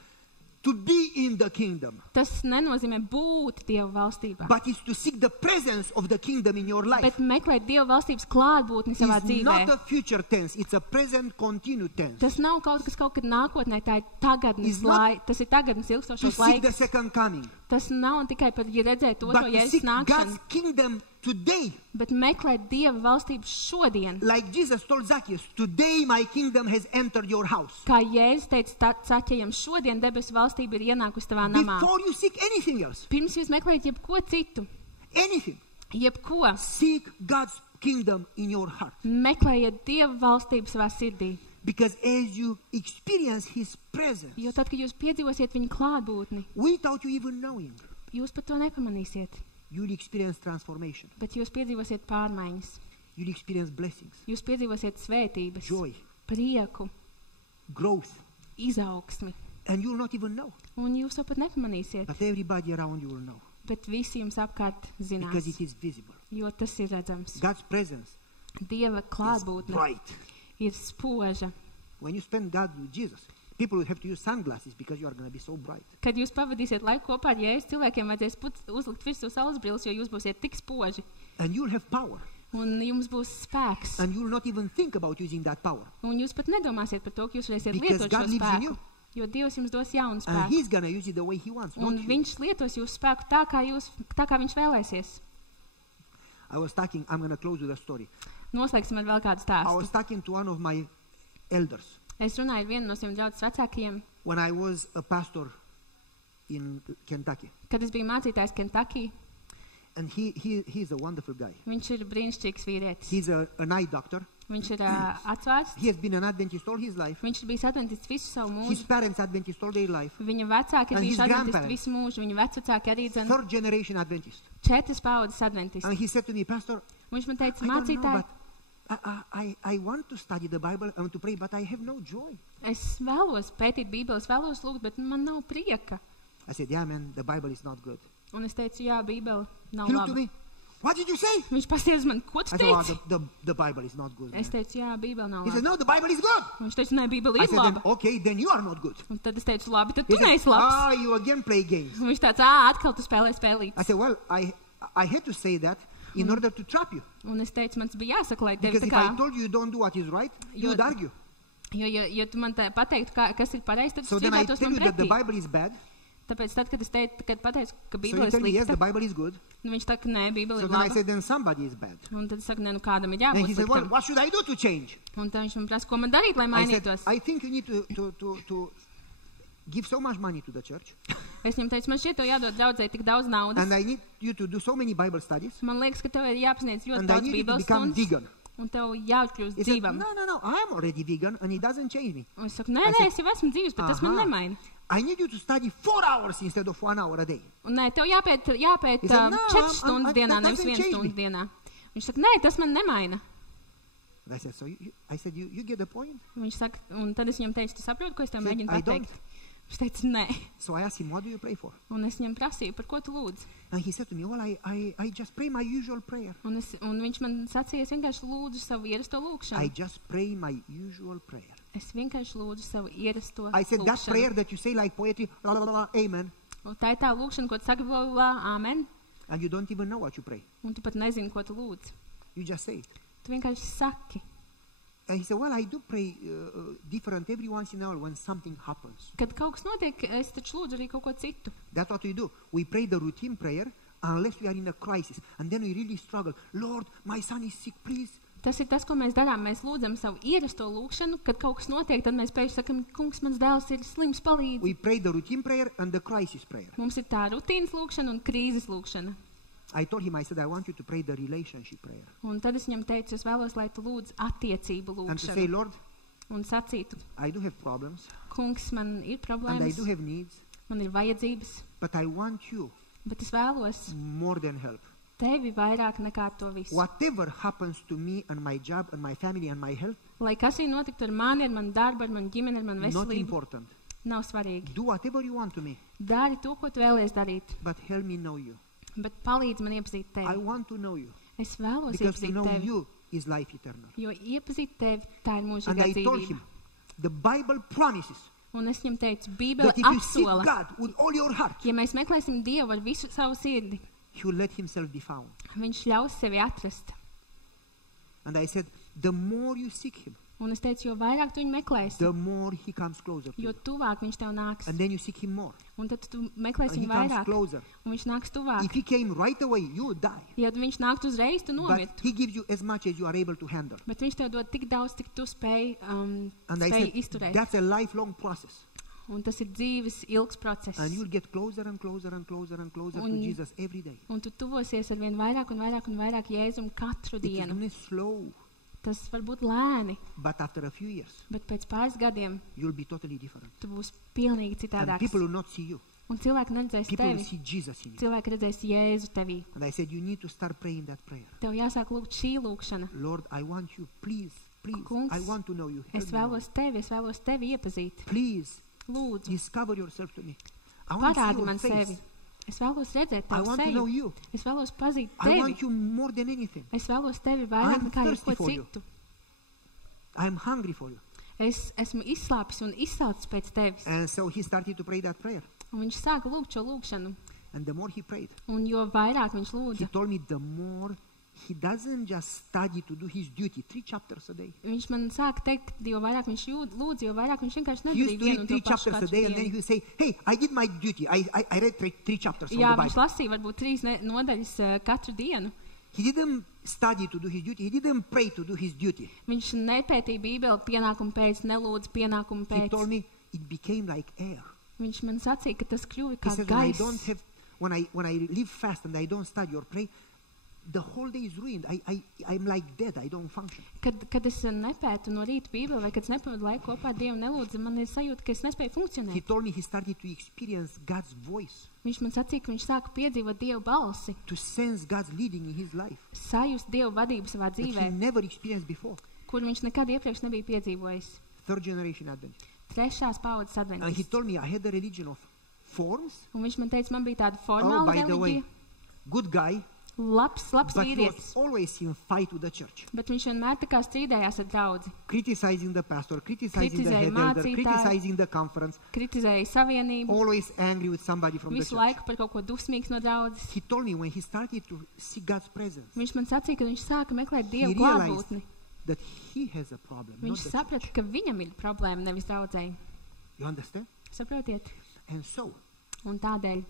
to be in the kingdom, tas nenozīmē būt Dieva valstībā. but it's to seek the presence of the kingdom in your life. Bet meklēt Dieva valstības klātbūtni savā It's not dzīvē. a future tense, it's a present continued tense. Tas nav kaut kas kaut kad nākotnē, tā ir tagadnes It's not tas ir tagadnes To ilgstošais seek the laiks. second coming, Tas nav tikai par, ja redzēt to but to Jēzus seek nākšanu, God's kingdom today. bet meklēt Dieva valstību šodien. Like Jesus told Zacchaeus, today my kingdom has entered your house. Kā Jēzus teica Caķejam, šodien debesu valstība ir ienākusi tavā namā. Before you seek anything else, Pirms jūs meklējat jebko citu, anything, jebko, seek God's kingdom in your heart. meklējiet Dieva valstību savā sirdī. Because as you experience His presence, Jo tad, kad jūs piedzīvosiet viņa klātbūtni, without you even knowing, jūs pat to nepamanīsiet, you'll experience transformation. bet jūs piedzīvosiet pārmaiņas. You'll experience blessings, Jūs piedzīvosiet svētības, joy, prieku, growth, izaugsmi, and you'll not even know. un jūs to pat nepamanīsiet, But everybody around you will know bet visi jums apkārt zinās, because it is visible. jo tas ir redzams. God's presence Dieva is klātbūtne bright. ir spoža. When you spend God with Jesus, people will have to use sunglasses because you are going to be so bright. Kad jūs pavadīsiet laiku kopā ar Jēzus, cilvēkiem vajadzēs uzlikt virsū saulesbrilles, jo jūs būsiet tik spoži. And you'll have power. Un jums būs spēks. And you'll not even think about using that power. Un jūs pat nedomāsiet par to, ka jūs varēsiet Because lietot šo God lives in spēku. you. Jo Dievs jums dos jaunu And spēku. He's going to use it the way He wants, not Un you. viņš lietos jūsu spēku tā, kā viņš vēlēsies. I was talking, I'm going to close with a story. Noslēgsim ar vēl kādu I stāstu. was talking to one of my elders Es runāju ar vienu no saviem draudzes vecākajiem, when I was a pastor in Kentucky. kad es biju mācītājs Kentucky. And he's a wonderful guy. Viņš ir brīnišķīgs vīrietis. He's an eye doctor. Viņš ir atsvārsts. He has been an Adventist all his life. Viņš ir bijis adventists visu savu His mūžu. parents Adventist all their life. Viņa vecāki ir And his bijuši adventisti grandparents. visu mūžu. Viņa vecvecāki arī dzen Third generation Adventist. 4 paudzes adventisti. And he said to me, Pastor, Viņš man teica, I don't know, mācītāji, but I want to study the Bible, I want to pray, but I have no joy. es vēlos pētīt Bībeli, es vēlos lūgt, bet man nav prieka. I said, yeah, man, the Bible is not good. Un es teicu, jā, Bībele nav He looked to laba. me, what did you say? Viņš pasties man, ko tu I said, well, teici? the Bible is not good. Man. Es teicu, jā, Bībele nav He said, laba. no, the Bible is good. Viņš teica, nē, Bībele I ir said, then, laba. okay, then you are not good. Un tad es teicu, labi, tad He tu neesi said, labs. you again play games. Un viņš tāds, atkal tu spēlē spēlīt. I said, well, I had to say that in order to trap you. Un es teicu, man tas bija jāsaka, lai tevi Because tā if kā, I told you don't do what is right, you would argue. jo tu man pateiktu, kas ir pareizi, tad So tu then I cīnētos tell man you that the pretī. Bible is bad. Tāpēc tad, kad es teicu, kad pateicu, ka So Bībele you ir tell me, yes, slikta, the Bible is good. un viņš tā, ka nē, Bībele So ir then I laba. said, then somebody is bad. Un tad es saku, nē, nu kādam ir Then he jābūt said, well, sliktam. what should I do to change? Un tad viņš man prasa, ko man darīt, lai I said, mainītos. I think you need to give so much money to the church. Es viņam teicu, man šķiet, tev jādod draudzē tik daudz naudas. And I need you to do so many Bible studies. Man liekas, ka tev ir jāpasniedz ļoti And I daudz need you to Bībeles become stundas. vegan. un tev jākļūst He said, dzīvam. no, I am already vegan and it doesn't change me. Un es saku, nē, es jau esmu dzīvs, bet tas man nemaina. I need you to study 4 hours instead of 1 hour a day. Un nē, tev jāpēt He said, no, 4 stundas dienā, that nevis doesn't 1 change stundu me. dienā. Viņš saka, nē, tas man nemaina. And I said, you get the point? Viņš saka, un tad es viņam teicu, tu saproti, ko es tev He said, mēģinu I don't. pateikt? Viņš teica, nē. So I asked him, what do you pray for? Un es viņam prasīju, par ko tu lūdzi? And he said to me, well, I just pray my usual prayer. Un viņš man sacīja, es vienkārši lūdzu savu ierasto I lūkšanu. just pray my usual prayer. Es vienkārši lūdzu savu ierasto I said, that prayer lūkšanu. that you say like poetry, blah, blah, blah, amen, Un tā ir tā lūkšana, ko tu saki, bla, bla, bla, amen. and you don't even know what you pray. Un tu pat nezini, ko tu lūdzi. You just say it. Tu vienkārši saki. And he said, well, I do pray different every once in a while when something happens. Kad kaut kas notiek, es taču lūdzu arī kaut ko citu. That's what we do. We pray the routine prayer unless we are in a crisis. And then we really struggle. Lord, my son is sick, please. Tas ir tas, ko mēs darām. Mēs lūdzam savu ierasto lūkšanu. Kad kaut kas notiek, tad mēs pēkšņi sakam, kungs, mans dēls ir slims, palīdzi. We pray the routine prayer and the crisis prayer. Mums ir tā rutīnas lūkšana un krīzes lūkšana. I told him, I said, I want you to pray the relationship prayer. Un tad es viņam teicu, es vēlos, lai tu lūdz attiecību And to say, lūkšanu. Lord, Un sacītu, I do have problems kungs, man ir and I problēmas, do have needs, man ir vajadzības, but I want you bet es vēlos more than help. tevi vairāk nekā to visu. Whatever happens to me and my job and my family and my health, Lai kas arī notiktu ar mani, ar manu darbu, ar manu ģimeni, ar manu not veselību, important. nav svarīgi. Do whatever you want to me, Dari to, ko tu vēlies darīt, but help me know you. bet palīdzi man iepazīt I tevi. want to know you Es vēlos because to iepazīt know tevi, you is life eternal. jo iepazīt tevi, tā ir And mūžīgā I told dzīvība. him, the Bible promises Un es viņam teicu, Bībele that if you seek apsola, God with all your heart, ja mēs meklēsim Dievu ar visu savu sirdi, He will let Himself be found. viņš ļaus sevi atrast. And I said, the more you seek Him, Un es teicu, jo vairāk tu viņu meklēsi, the more He comes closer to jo you. tuvāk viņš tev nāks. And then you seek Him more, Un tad tu and meklēsi He viņu comes vairāk, closer. un viņš nāks tuvāk. If He came right away, you would die. Ja viņš nāktu uzreiz, tu But nomirtu. He gives you as much as you are able to handle. Bet viņš tev dod tik daudz, cik tu spēj And I spēj said, izturēt. that's a lifelong process. Un tas ir dzīves ilgs process. And you'll get closer and closer and closer and closer to Un- Jesus every day. Un tu tuvosies ar vien vairāk un vairāk un vairāk Jēzum katru It is dienu. only slow, Tas var būt lēni, but after a few years, bet pēc pāris gadiem you'll be totally different. tu būsi pilnīgi And citādāks. people will not see you. Un cilvēki neredzēs People will tevi. see Jesus in you. Cilvēki redzēs Jēzu tevī. And I said, you need to start praying that prayer. Tev jāsāk lūgt šī lūkšana. Lord, I want you. Please, please. Kungs, I want to know you. Help Es me, Lord. vēlos tevi iepazīt. Please, Lūdzu, discover yourself to me. I want to see parādi your man face. sevi. Es vēlos redzēt I tavu want to know seju. you. Es vēlos pazīt I want tevi. you more than anything. Es vēlos tevi vairāk I'm nekā thirsty jebko for you. citu. I'm hungry for you. Es esmu izslāpis un izsaucis pēc tevis. And so he started to pray that prayer. Un viņš sāka lūgt šo lūkšanu. And the more he prayed, Un jo vairāk viņš he lūdza, told me the more he doesn't just study to do his duty, 3 chapters a day. viņš man sāka teikt, ka jo vairāk viņš lūdza, jo vairāk viņš vienkārši He used nedarīja to vienu read un 3 to pašu chapters a katru day and then he dienu. would say, hey, I did my duty. I read 3 chapters from Jā, the viņš Bible. lasīja varbūt 3 nodaļas katru dienu. He didn't study to do his duty. He didn't pray to do his duty. Viņš nepētīja Bībeli pienākumu pēc, nelūdza pienākumu He told pēc. me it became like air. Viņš man sacīja, ka tas kļuva He kā said, when I gaiss. don't have, when I live fast and I don't study or pray, the whole day is ruined. I'm like dead. I don't function. Kad es nepētu no rīta Bībeli, vai kad es nepavadu laiku kopā ar Dievu nelūdzu, man ir sajūta, ka es nespēju He funkcionēt. told me he started to experience God's voice, Viņš man sacīja, ka viņš sāka piedzīvot Dievu balsi, to sense God's leading in his life sajust Dievu vadību savā that he dzīvē, never experienced before. kur viņš nekad iepriekš nebija piedzīvojis. 3rd generation Adventist. 3. paudzes And he adventists. told me I had a religion of forms. Un viņš man teica, man bija tāda Oh, formāla by the way, reliģija, good guy, labs but he vīrietis, was always in fight with the church. bet viņš vienmēr tā kā strīdējās ar draudzi. Criticizing the pastor, criticizing the Kritizēja head elder, mācītāju. criticizing the conference, Kritizēja savienību, always angry with somebody from the visu church. laiku par kaut ko dusmīgs no draudzes. He told me when he started to see God's presence, Viņš man sacīja, ka viņš sāka meklēt he Dievu realized klātbūtni. that he has a problem, not Viņš the saprata, church. ka viņam ir problēma, nevis draudzēji. You understand? Saprotiet? And so, Un tādēļ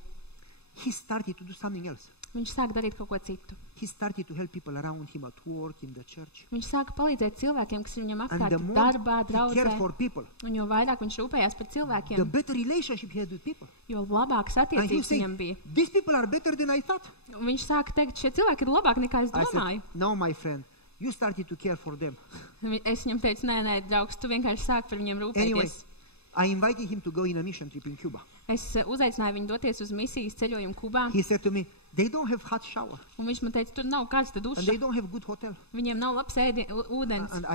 he started to do something else. viņš sāka darīt kaut ko citu. He started to help people around him at work, in the church. Viņš sāka palīdzēt cilvēkiem, kas ir viņam And the apkārt more darbā, he cared draudzē. for people, Un jo vairāk viņš rūpējās par the cilvēkiem, better relationship he had with people. jo labākas And he attiecības said, viņam bija. these people are better than I thought. Un viņš sāka teikt, šie cilvēki ir labāki nekā es I domāju. said, no, my friend, You started to care for them. Es viņam teicu, nē, draugs, tu vienkārši sāki par viņiem Anyway, rūpēties. I invited him to go in a mission trip in Cuba. Es uzaicināju viņu doties uz misijas ceļojumu Kubā, He said to me, they don't have hot shower un viņš man teica, tur nav karsta and duša, they don't have good hotel. viņiem nav labs ūdens, And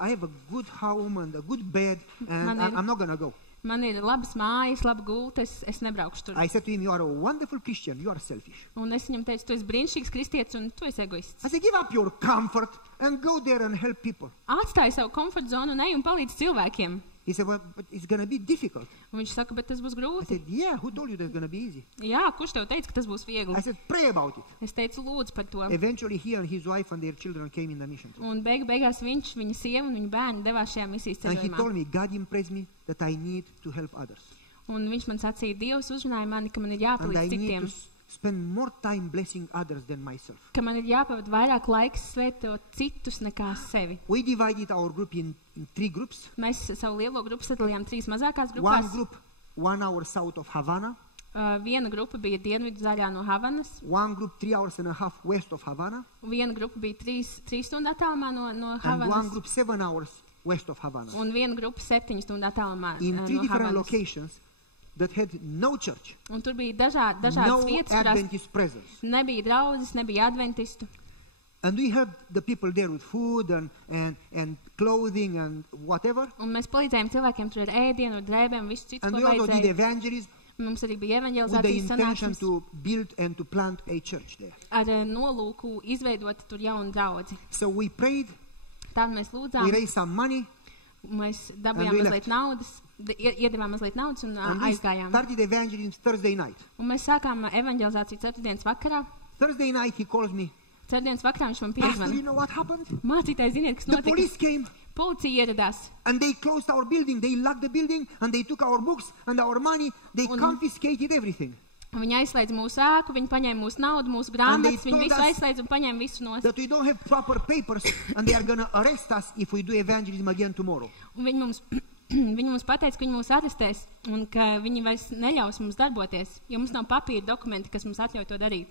I have a good home and a good bed and Man ir- I'm not going to go. man ir labas mājas, laba gulta, es nebraukšu tur. I said to him, you are a wonderful Christian, you are selfish. Un es viņam teicu, tu esi brīnišķīgs kristietis un tu esi egoists. I said, give up your comfort and go there and help people. Atstāj savu komforta zonu un ej un palīdz cilvēkiem. He said, well, but it's going to be difficult. Un viņš saka, bet tas būs I grūti. said, yeah, who told you that's going to be easy? Jā, kurš tev teica, ka tas būs viegli? I said, pray about it. Es teicu, lūdzu par to. Eventually, he and his wife and their children came in the mission trip. Un beigās viņš, viņa sieva un viņa bērni devās šajā misijas And he ceļojumā. told me, God impressed me that I need to help others. Un viņš man sacīja, Dievs uzrunāja mani, ka man ir And I jāpalīdz need citiem, to spend more time blessing others than myself. ka man ir jāpavada vairāk laiks svētot citus nekā sevi. We divided our group in 3 groups. Mēs savu lielo grupu sadalījām 3 mazākās One grupās. group, 1 hour south of Havana. Viena grupa bija dienvidu zaļā no Havanas, One group 3 hours and a half west of Havana. viena grupa bija 3 stundu attālumā no And one Havanas, group 7 hours west of Havana. un viena grupa 7 stundu attālumā In 3 no different Havanas. locations that had no church, Un tur bija dažādas no vietas, kurās Adventist presence. nebija draudzes, nebija adventistu. And we helped the people there with food and clothing and whatever. Un mēs palīdzējām cilvēkiem tur ar ēdienu, ar drēbēm, visu citu, And ko we also did vajadzēja. evangelism Mums arī bija with the evaņģelizācijas intention sanāksmes to build and to plant a church there. ar nolūku izveidot tur jaunu draudzi. So we prayed, Tad mēs we lūdzām, raised some money, mēs And dabījām we mazliet naudas, iedevām mazliet naudas un and we aizgājām. started evangelism Thursday night. Un mēs sākām evaņģelizāciju ceturtdienas vakarā. Thursday night he calls me, Ceturtdienas vakarā viņš man Pastor, you piezvana. know what happened? Mācītājs, ziniet, kas The notika? police came Policija ieradās. and they closed our building, they locked the building and they took our books and our money, they confiscated everything. Viņi aizslēdz mūsu ēku, viņi paņēma mūsu naudu, mūsu And they grāmatas, viņi told visu us aizslēdz un paņēma visu nost. That we don't have proper papers and they are going to arrest us if we do evangelism again tomorrow. Un viņi mums, viņi mums pateica, ka viņi mūs arestēs un ka viņi vairs neļaus mums darboties, jo mums nav papīra dokumenti, kas mums atļauj to darīt.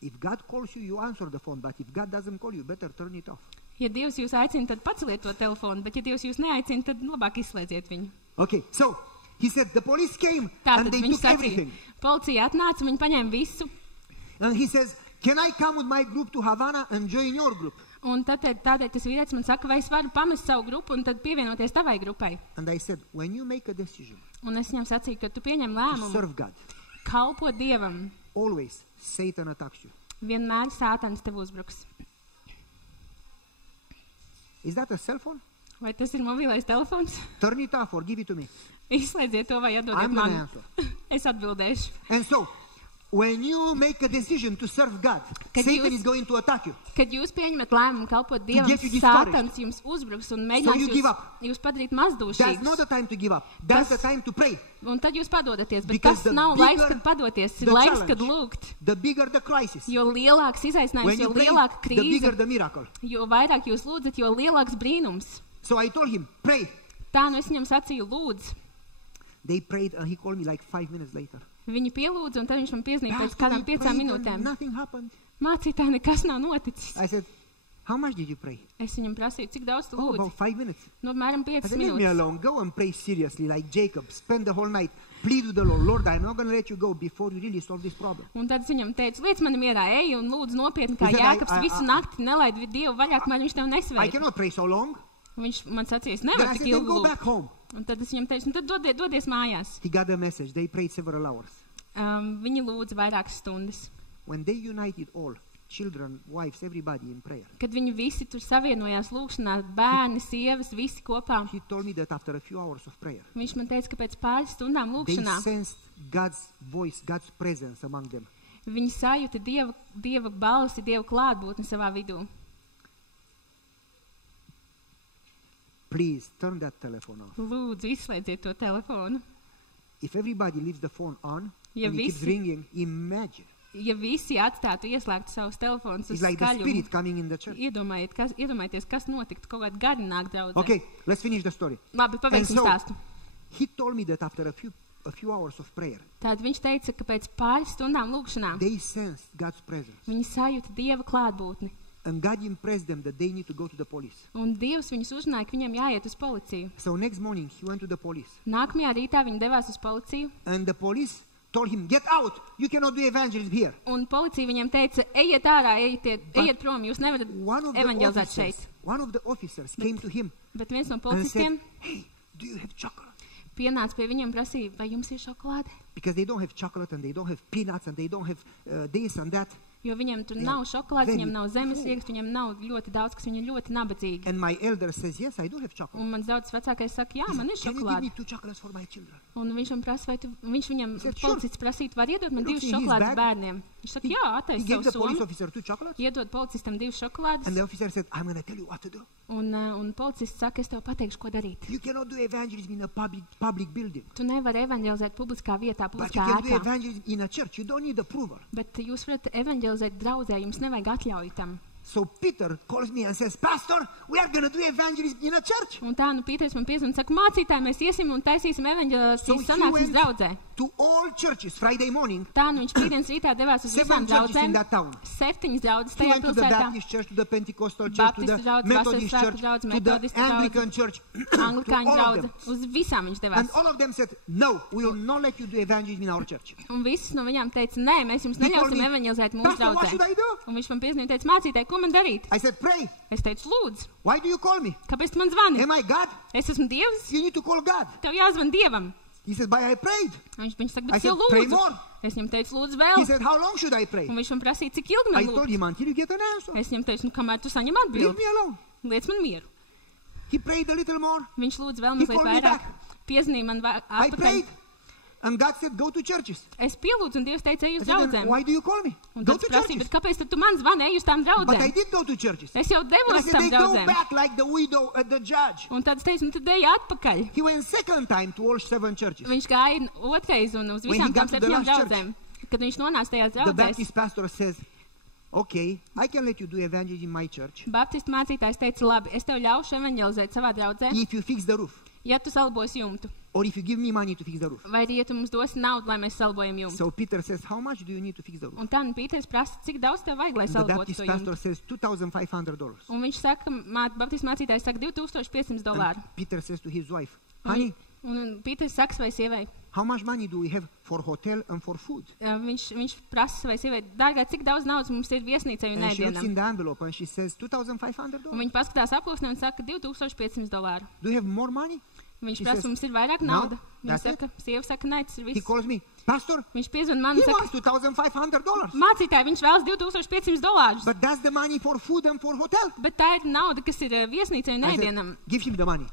If God calls you, you answer the phone, but if God doesn't call you, better turn it off. Ja Dievs jūs aicina, tad paceliet to telefonu, bet ja Dievs jūs neaicina, tad labāk izslēdziet viņu. Okay, so he said the police came Tātad and they viņš took sacīja, everything. policija atnāca, viņi paņēma visu. And he says, can I come with my group to Havana and join your group? Un tādēļ tas vīrietis man saka, vai es varu pamest savu grupu un tad pievienoties tavai grupai. And I said, when you make a decision Un es viņam sacīju, ka tu pieņem to lēmumu, serve God, kalpot Dievam, always Satan attacks you. vienmēr sātans tev uzbruks. Is that a cell phone? Vai tas ir mobilais telefons? Turn it off or give it to me. Izslēdziet to vai atdodiet I'm going to man. answer. Es atbildēšu. And so, when you make a decision to serve God, Kad Satan jūs- is going to attack you. Kad jūs pieņemat lēmumu kalpot Dievam, get you discouraged. sātans jums uzbruks un So mēģinās you give up. jūs padarīt That's not mazdūšīgus. the time to give up. That's Tas- the time to pray. Un tad jūs padodaties, bet Because tas the nav laiks, bigger kad padoties. Ir the laiks, challenge, kad lūgt. The bigger the crisis. Jo lielāks When izaicinājums, jo you pray, lielāka the bigger krīze, the miracle. jo vairāk jūs lūdzat, jo lielāks brīnums. So I told him, pray. Tā nu es viņam sacīju, lūdz. They prayed and he called me like 5 minutes later. Viņi pielūdza, un tad viņš man piezīmēja pēc Pastor, kādām we 5 prayed and minūtēm. nothing happened. Mācītāji, nekas nav noticis. I said, how much did you pray? Es viņam prasīju, cik daudz tu Oh, lūdzi. about 5 minutes. No apmēram I 5 said, leave me minūtes. alone. Go and pray seriously like Jacob. Spend the whole night. Plead with the Lord. Lord, I'm not going to let you go before you really solve this problem. Un tad es viņam teicu, liec mani mierā, ej un lūdzu nopietni, kā He said, Jēkabs I- visu nakti nelaid Dievu vaļā, kamēr viņš tev I nesveik. cannot pray so long. Un viņš man sacīja, es Then nevaru I tik said, then ilgi go back lūgt. home. Un tad es viņam teicu, nu tad dodies mājās. He got the message. They prayed several hours. Viņi lūdza vairākas stundas. When they united all, children, wives, everybody in prayer, Kad viņi visi tur savienojās lūkšanā, bērni, sievas, visi kopā, he told me that after a few hours of prayer, viņš man teica, ka pēc pāris stundām they lūkšanā sensed God's voice, God's presence among them. viņi sajūta Dieva balsi, Dieva klātbūtni savā vidū. Please turn that telephone off. Lūdzu, izslēdziet to telefonu. If everybody leaves the phone on Ja and it keeps visi- ringing, imagine. Ja visi atstātu ieslēgtu savus telefonus uz It's like the skaļumu, spirit coming in the church. iedomājieties, kas notiktu, kaut kāda garināka draudzē. Okay, let's finish the story. Labi, pabeigsim And so- stāstu. He told me that after a few a few hours of prayer, Tad viņš teica, ka pēc pāris stundām lūkšanām they sensed God's presence. viņi sajūta Dieva klātbūtni. And God impressed them that they need to go to the police. Un Dievs viņus uzrunāja, ka viņiem jāiet uz policiju. So next morning, he went to the police. Nākamajā rītā viņi devās uz policiju. And the police told him, get out! You cannot do evangelism here. Un policija viņiem teica, ejiet ārā, ejiet prom, jūs nevarat evangelizēt šeit. One of the officers came to him Bet viens no and said, policistiem hey, do you have chocolate? pienāca pie viņiem prasīja, vai jums ir šokolāde? Because they don't have chocolate and they don't have peanuts and they don't have this and that. Jo viņiem tur nav šokolādes, viņiem nav zemes rieksts, viņiem nav ļoti daudz, kas viņi ir ļoti nabadzīgi. And my elder says, yes, I do have chocolate. Un mans draugs vecākais saka, jā, He man ir said, can you give me šokolāde. 2 chocolates for my children? Un viņš viņam prasa, viņš viņam said, sure. policists prasīt, var iedot man Look, 2 see his šokolādes bag. bērniem. Viņš saka, jā, He attaisa gave the savu police somu, officer 2 chocolates. iedod policistam 2 And šokolādes. the officer said, I'm going to tell you what to do. Un policists saka, es tev pateikšu, ko darīt. You cannot do evangelism in a public building. Tu nevari evangelizēt publiskā vietā, But you publiskā can do ēkā. evangelism in a church. You don't need approval. Bet jūs varat evangelizēt draudzē, jums nevajag atļauju tam. So Peter calls me and says, Pastor, we are going to do evangelism in a church. Un tā, Pīters man piezvan un saka, mācītāji, mēs iesim un taisīsim So evangelizācijas he sanāksmes went draudzē. to all churches Friday morning. Tā, viņš pīdienas rītā devās uz 7 visām churches in draudzēm. that town. 7 draudzes He tajā went to the pilsētā. Baptist church, to the Pentecostal church, to Baptistu the draudz, Methodist Vasaras church, draudz, to the Metodistu draudz, Anglican church, to Anglikāņu all of draudze. them. Uz visām viņš devās. And all of them said, no, we will not let you do evangelism in our church. Un visas no viņām teica, nē, mēs jums He told neļausim me, evangelizēt mūsu Pastor, what should draudzē. I do? Un viņš man piezvanīja un teica, mācītāji, ko man darīt? I said, pray. Es teicu, lūdzu, Why do you call me? kāpēc tu man zvani? Am I God? Es esmu Dievs, You need to call God. tev jāzvan Dievam. He said, but I prayed. Viņš saka, I bet said, jau pray lūdzu. more. Es viņam teicu, lūdzu He vēl. said, how long should I pray? Un viņš man prasīja, cik ilgi I man told lūdzu. him until you get an answer. Es viņam teicu, kamēr tu saņem Leave atbildi, me alone. liec man mieru. He prayed a little more. Viņš lūdzu vēl He mazliet called me vairāk. back. Piezīmīja man I atpakaļ. prayed. And God said, go to churches. Es pielūdzu, un Dievs teica, ej I uz said, then draudzēm. why do you call me? Un Go tad to prasīja, churches. bet kāpēc tad tu man zvani, ej uz tām But I draudzēm? did go to churches. Es jau And I devos uz said, tām they go draudzēm. back like the widow at the judge. Un tad es teicu, nu tad ej atpakaļ. He went second time to all 7 churches. Viņš gāja otrais un uz When he visām got tām to the 7 last draudzēm. Kad viņš nonāca tajās The draudzēs, Baptist pastor says, okay, I can let you do evangelism in my church Baptistu mācītājs teica, labi, es tev ļaušu evangelizēt savā draudzē, if you fix the roof. ja tu salbos jumtu. Or if you give me money to fix the roof. Vai arī, ja tu mums dosi naudu, lai mēs salbojam jumtu. So Peter says, how much do you need to fix the roof? Un tā, Pīters prasa, cik daudz tev vajag, lai The salbotu Baptist to pastor jumtu. says $2,500. Un viņš saka, Baptistu mācītājs saka $2,500. And Peter says to his wife, honey, Un Pīters saka savai sievai, how much money do we have for hotel and for food? viņš prasa savai sievai, dārgā, cik daudz naudas mums ir viesnīcai un And she looks in ēdienam. the envelope and she says, $2,500. Un viņa paskatās aploksnē un saka $2,500. Do you have more money? Viņš She prasa, says, mums ir vairāk "No, nauda. Viņa that's it." saka, sieva saka, nē, tas ir He viss. calls me, Pastor, Viņš piezvan man he un wants saka, $2,500. mācītāji, viņš vēlas $2,500. But that's the money for food and for hotel. Bet tā ir nauda, kas ir viesnīcai un I ēdienam. said, give him the money.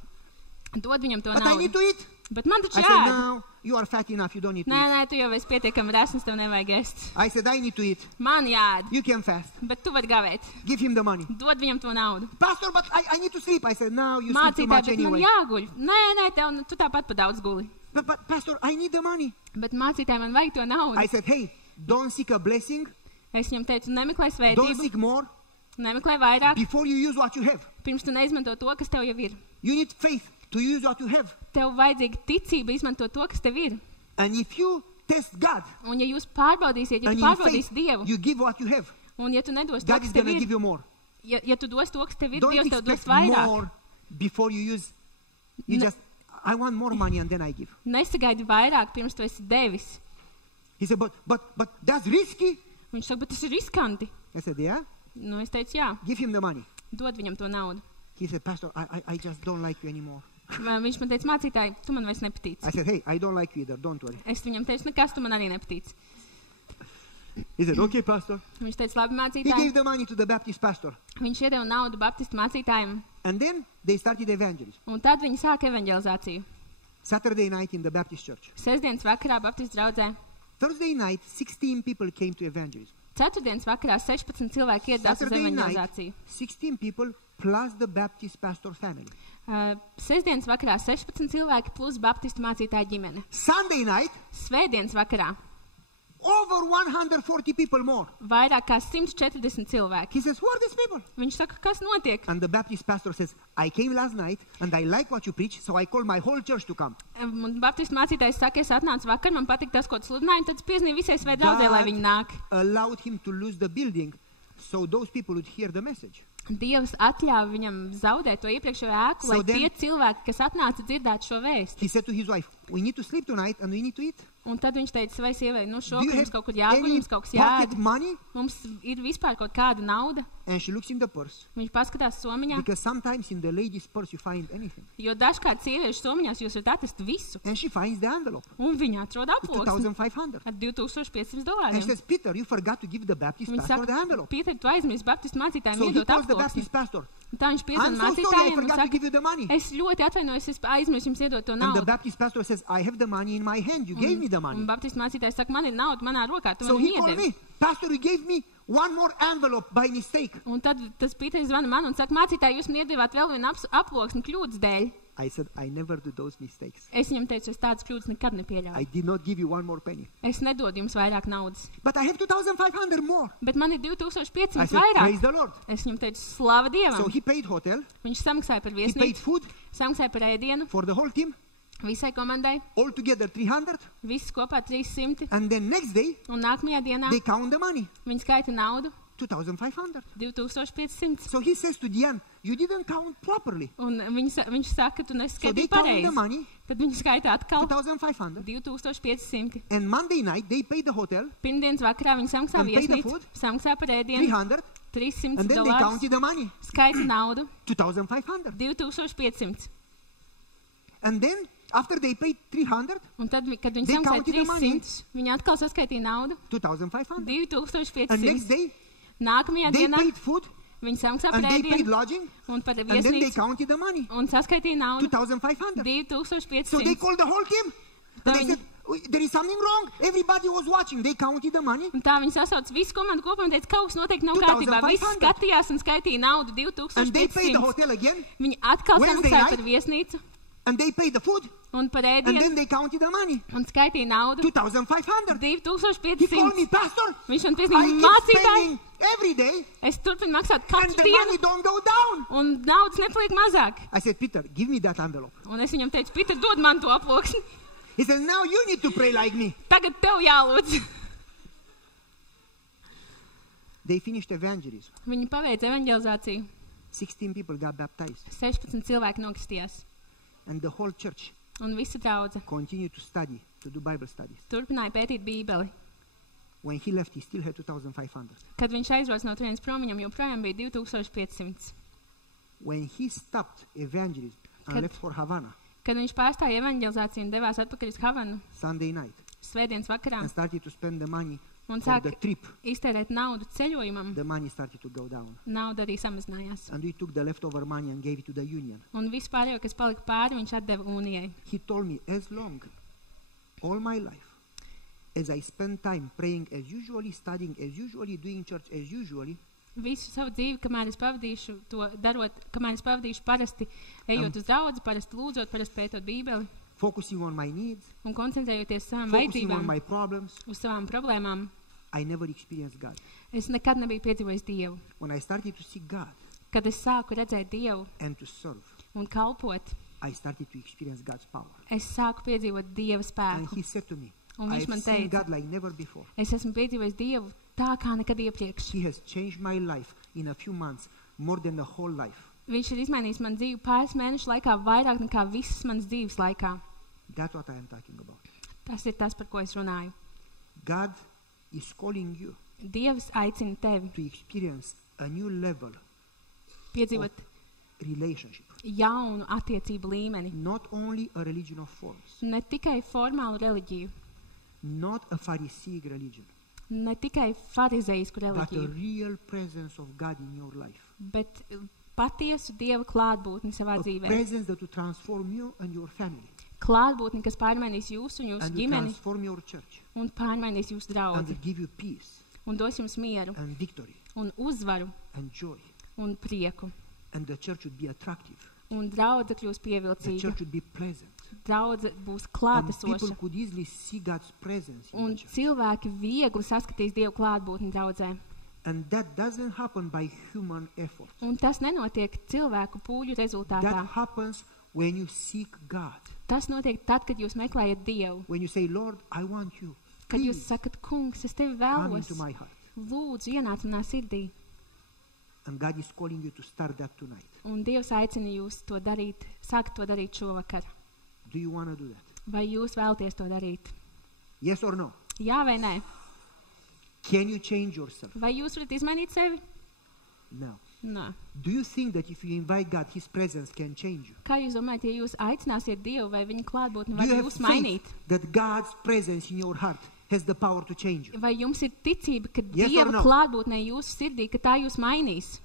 Dod viņam to But I need naudu. to eat. Bet man taču I said, jāēd. no, you are fat enough, you don't need to Nē, eat. nē, tu jau esi pietiekami resns, tev nevajag ēst. I said, I need to eat. Man jāēd, You can fast. bet tu vari gavēt. Give him the money. Dod viņam to naudu. Pastor, but I need to sleep. I said, no, you sleep too Mācītāji, much bet man anyway. jāguļ. Nē, tev, tu tāpat pa daudz guli. But Pastor, I need the money. Bet mācītāji, man vajag to naudu. I said, hey, don't seek a blessing. Es viņam teicu, nemeklē Don't svētību, seek more nemeklē vairāk, before you use what you have. pirms tu neizmanto to, kas tev jau ir. You need faith to use what you have. Tev vajadzīga ticība izmantot to, kas tev ir. And if you test God Un ja jūs pārbaudīsiet, ja and tu in pārbaudīsi faith Dievu, you give what you have, un ja tu nedos to, God kas is tev going to ir, give you more. ja tu dos to, kas tev ir, Don't Dievs tev dos expect vairāk. more before you use. You Ne- just, I want more money and then I give. Nesagaidi vairāk, pirms tu esi devis. He said, but that's risky. Viņš saka, bet tas ir riskanti. I said, yeah, Nu, es teicu, jā, give him the money. dod viņam to naudu. He said, Pastor, I just don't like you anymore. Viņš man teica, mācītāji, tu man vairs nepatīc. I said, hey, I don't like you either, don't worry. Es viņam teicu, nekas, tu man arī nepatīc. He said, okay, Pastor. Viņš teica, labi, He gave mācītāji. the money to the Baptist pastor. Viņš iedeva naudu baptistu mācītājiem, And then they started evangelism. un tad viņi sāka evangelizāciju. Saturday night in the Baptist church. Sestdienas vakarā baptistu draudzē. Thursday night, 16 people came to evangelism. Ceturtdienas vakarā 16 cilvēki ieradās uz Saturday night, evangelizāciju. 16 people plus the Baptist pastor family. Sestdienas vakarā 16 cilvēki plus baptistu mācītāja ģimene. Sunday night, Svētdienas vakarā over 140 people more. Vairāk kā 140 cilvēki. He says, who are these people? Viņš saka, kas notiek? And the Baptist pastor says, I came last night and I like what you preach, so I called my whole church to come. Un Baptistu mācītājs saka, es atnācu vakar, man patīk tas, ko tu sludināji, tad es piezīmēju visai svei draudzē, lai viņi nāk. Allowed him to lose the building so those people would hear the message. Dievs atļāva viņam zaudēt to iepriekšējo ēku, lai tie cilvēki, kas atnāca, dzirdētu šo vēstu. He said to his wife, we need to sleep tonight and we need to eat. Un tad viņš teica savai sievai, Do you šokar mums have kaut kur jāguļ, any mums kaut kas pocket jāēd, money? mums ir vispār kaut kāda nauda. And she looks in the purse. Viņš paskatās somiņā, Because sometimes in the lady's purse you find anything. jo dažkārt sieviešu somiņās jūs varat atrast visu. And she finds the envelope. Un viņa atrod It's aploksni $2,500. ar $2,500. And she says, Peter, you forgot to give the Baptist Viņa pastor the saka, envelope. Pīter, tu aizmirsti Baptistu mācītājiem So he iedot calls the aploksni. Baptist pastor. Un tā viņš I'm piezvan so sorry, I mācītājiem un forgot to saka, give you the money. es ļoti atvainojos, es aizmirsu jums iedot to And the naudu. Baptist pastor says, I have the money in my hand. You gave me the money. Un Baptistu mācītājs saka, man ir nauda manā rokā, tu So man he called iedevi. me. Pastor, you gave me one more envelope by mistake. Un tad tas Pīters zvana man un saka, mācītāji, jūs man iedevāt vēl vienu aploksni kļūdas dēļ. I said, I never do those mistakes. Es viņam teicu, es tādas kļūdas nekad I nepieļauju. did not give you one more penny. Es nedodu jums vairāk naudas. But I have 2,500 more. Bet man ir I 2500 said, praise vairāk. the Lord. Es viņam teicu, slava Dievam. So he paid hotel. Viņš samaksāja par He paid viesnīcu, food samaksāja par ēdienu, for the whole team. visai komandai, All together 300. viss kopā 300. And then next day, Un nākamajā dienā they count the money. viņi skaita naudu 2,500. 2500. So he says to Diane, you didn't count properly. Un viņš saka, tu So they neskaitīji count the pareizi. money, Tad viņi skaita atkal 2,500. 2500. And Monday night, they pay the hotel, Pirmdienas vakarā viņi samaksā And pay the viesnīcu, food? samaksā par ēdienu 300. 300 And then they dolārus, counted the money, skaita naudu 2,500. 2500. And then after they paid 300, Un tad, kad viņi They samaksāja counted the money. 300, viņi atkal saskaitīja naudu 2,500. And 2500. next day, Nākamajā they dienā paid food, viņi samaksā par and they paid ēdienu lodging, un par and then they viesnīcu counted the money, un saskaitīja naudu 2,500. So they 2500. called the whole team. And they said, there is something wrong. Everybody was watching. They counted the money. Un tā viņi sasauca visu komandu kopā un teica, kaut kas noteikti nav kārtībā. Visi 2500. skatījās un skaitīja naudu And they paid the 2500. hotel again. Viņi atkal Wednesday samaksāja night. par viesnīcu And they paid the food. un par And ēdienu then they counted the money. un skaitīja naudu 2,500. He called me, 2500. Pastor, Viņš man I piezīmēja, keep mācītāji, spending every day es turpinu maksāt and katru the dienu money don't go down. un naudas nepaliek mazāk. I said, Peter, give me that envelope. Un es viņam teicu, Pīter, dod man to aploksni. He said, now you need to pray like me. Tagad tev jālūdz. They finished evangelism. Viņi paveica evanģelizāciju. 16 people got baptized. 16 cilvēki nokristījās. And the whole church Un visa draudze continued to study, to do Bible studies. turpināja pētīt Bībeli. When he left, he still had 2,500. Kad viņš aizbrauca no turienes prom, viņam joprojām bija 2500. When he stopped evangelism and Kad- left for Havana Kad viņš pārstāja evanģelizāciju un devās atpakaļ uz Havanu Sunday night svētdienas vakarā and started to spend the money un for sāk the trip, iztērēt naudu ceļojumam, the money started to go down. nauda arī samazinājās. And we took the leftover money and gave it to the union. Un visu pārējo, kas palika pāri, viņš atdeva Unijai. He told me, as long, all my life, as I spend time praying as usually, studying as usually, doing church as usually, Visu savu dzīvi, kamēr es pavadīšu to darot, kamēr es pavadīšu parasti ejot uz draudzi, parasti lūdzot, parasti pētot Bībeli focusing on my needs, un koncentrējoties uz savām focusing on vajadzībām, my problems, uz savām problēmām, I never experienced God. es nekad nebiju piedzīvojis Dievu. When I started to seek God Kad es sāku redzēt Dievu and to serve, un kalpot, I started to experience God's power. es sāku piedzīvot Dieva And spēku. he said to me, Un viņš I've man seen teica, God like never before. es esmu piedzīvojis Dievu tā kā nekad iepriekš. He has changed my life in a few months more than the whole life. Viņš ir izmainījis man dzīvi pāris mēnešu laikā vairāk nekā visas manas dzīves laikā. That's what I am talking about. Tas ir tas, par ko es runāju. God is calling you Dievs aicina tevi to experience a new level piedzīvot relationship. jaunu attiecību līmeni. Not only a religion of forms, Ne tikai formālu reliģiju, not a Pharisaic religion, ne tikai farizeisku but a reliģiju, real presence of God in your life. bet patiesu Dieva klātbūtni savā A dzīvē. presence that will transform you and your family, Klātbūtni, kas pārmainīs jūs un jūsu and will ģimeni transform your church, un pārmainīs jūsu and draudzi will give you peace un dos jums mieru and victory un uzvaru and joy. un prieku. And the church would be attractive. Un draudze kļūs The pievilcīga church would be pleasant. draudze būs And people klātesoša. could easily see God's presence in Un the church. cilvēki viegli saskatīs Dievu klātbūtni draudzē. And that doesn't happen by human effort. Un tas nenotiek cilvēku pūļu rezultātā. That happens when you seek God. Tas notiek tad, kad jūs meklējat Dievu. When you say, Lord, I want you. Kad jūs Please sakat, kungs, es tevi come vēlos. into my heart. Lūdzu, ienāc manā sirdī. And God is calling you to start that tonight. Un Dievs aicina jūs to darīt, sākt to darīt šovakar. Do you want to do that? Vai jūs vēlaties to darīt? Yes or no? Jā vai nē? Can you change yourself? Vai jūs varat izmainīt sevi? No. Nē. Do you think that if you invite God, His presence can change you? Kā jūs domājat, ja jūs aicināsiet Dievu vai viņa klātbūtni, Do vai you have jūs mainīt? faith that God's presence in your heart has the power to change you? Vai jums ir ticība, ka Yes or Dieva no? klātbūtnē jūsu sirdī, ka tā jūs mainīs?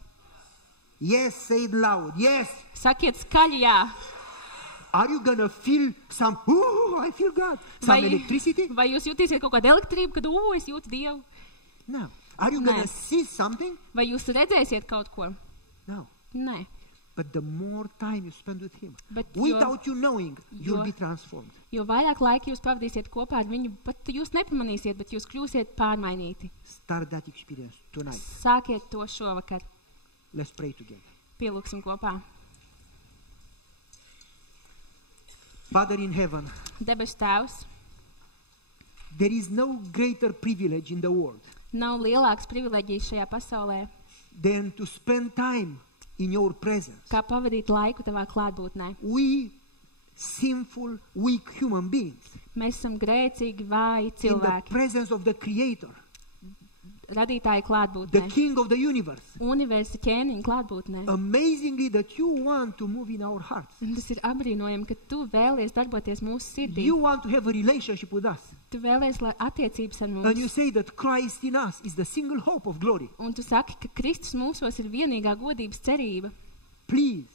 Yes, say it loud. Yes. Sakiet skaļi jā. Are you going to feel some, ooh, I feel God, some electricity? Vai jūs jutīsiet kaut kādu elektrību, kad, es jūtu Dievu? No. Are you going Nē. to see something? Vai jūs redzēsiet kaut ko? No. Nē. But the more time you spend with Him, Bet without you knowing, you'll jo- be transformed. Jo vairāk laika jūs pavadīsiet kopā ar viņu, pat jūs nepamanīsiet, bet jūs kļūsiet pārmainīti. Start that experience tonight. Sākiet to šovakar. Let's pray together. Pielūksim kopā. Father in heaven, Debesu Tēvs, there is no greater privilege in the world nav lielāks privileģijs šajā pasaulē, than to spend time in your presence. kā pavadīt laiku tavā klātbūtnē. We, sinful, weak human beings, Mēs esam grēcīgi, vāji in the cilvēki, presence of the Creator, radītāji the klātbūtnē, King of the universe. universa ķēniņa klātbūtnē. Amazingly that you want to move in our hearts. Un tas ir apbrīnojami, ka tu vēlies darboties mūsu sirdī. You want to have a relationship with us. Tu vēlies, lai attiecības ar And you mums. say that Christ in us is the single hope of glory. Un tu saki, ka Kristus mūsos ir vienīgā godības cerība. Please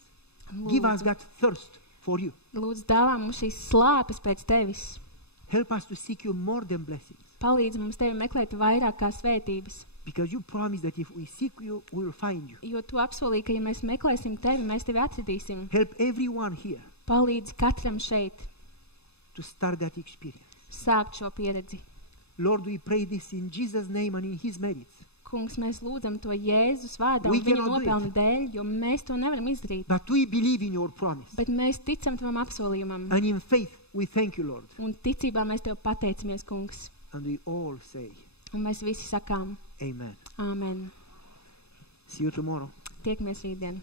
give us Lūdzu, that thirst for you. lūdzu dāvā mums šīs slāpes pēc tevis. Help us to seek you more than blessings. Palīdzi mums tevi meklēt vairāk kā svētības. Because you promise that if we seek you, we will find you. Jo tu apsolīji, ka ja mēs meklēsim tevi, mēs tevi atradīsim. Help everyone here Palīdzi katram šeit to start that experience. sākt šo pieredzi. Lord, we pray this in Jesus' name and in His merits. Kungs, mēs lūdzam to Jēzus vārdā We un viņa cannot do nopelna dēļ, jo mēs to nevaram izdarīt. But we believe in your promise. Bet mēs ticam tavam apsolījumam. And in faith, we thank you, Lord. Un ticībā mēs tev pateicamies, kungs. And we all say, Un mēs visi sakām, Amen. āmen. See you tomorrow. Tiekamies rītdien.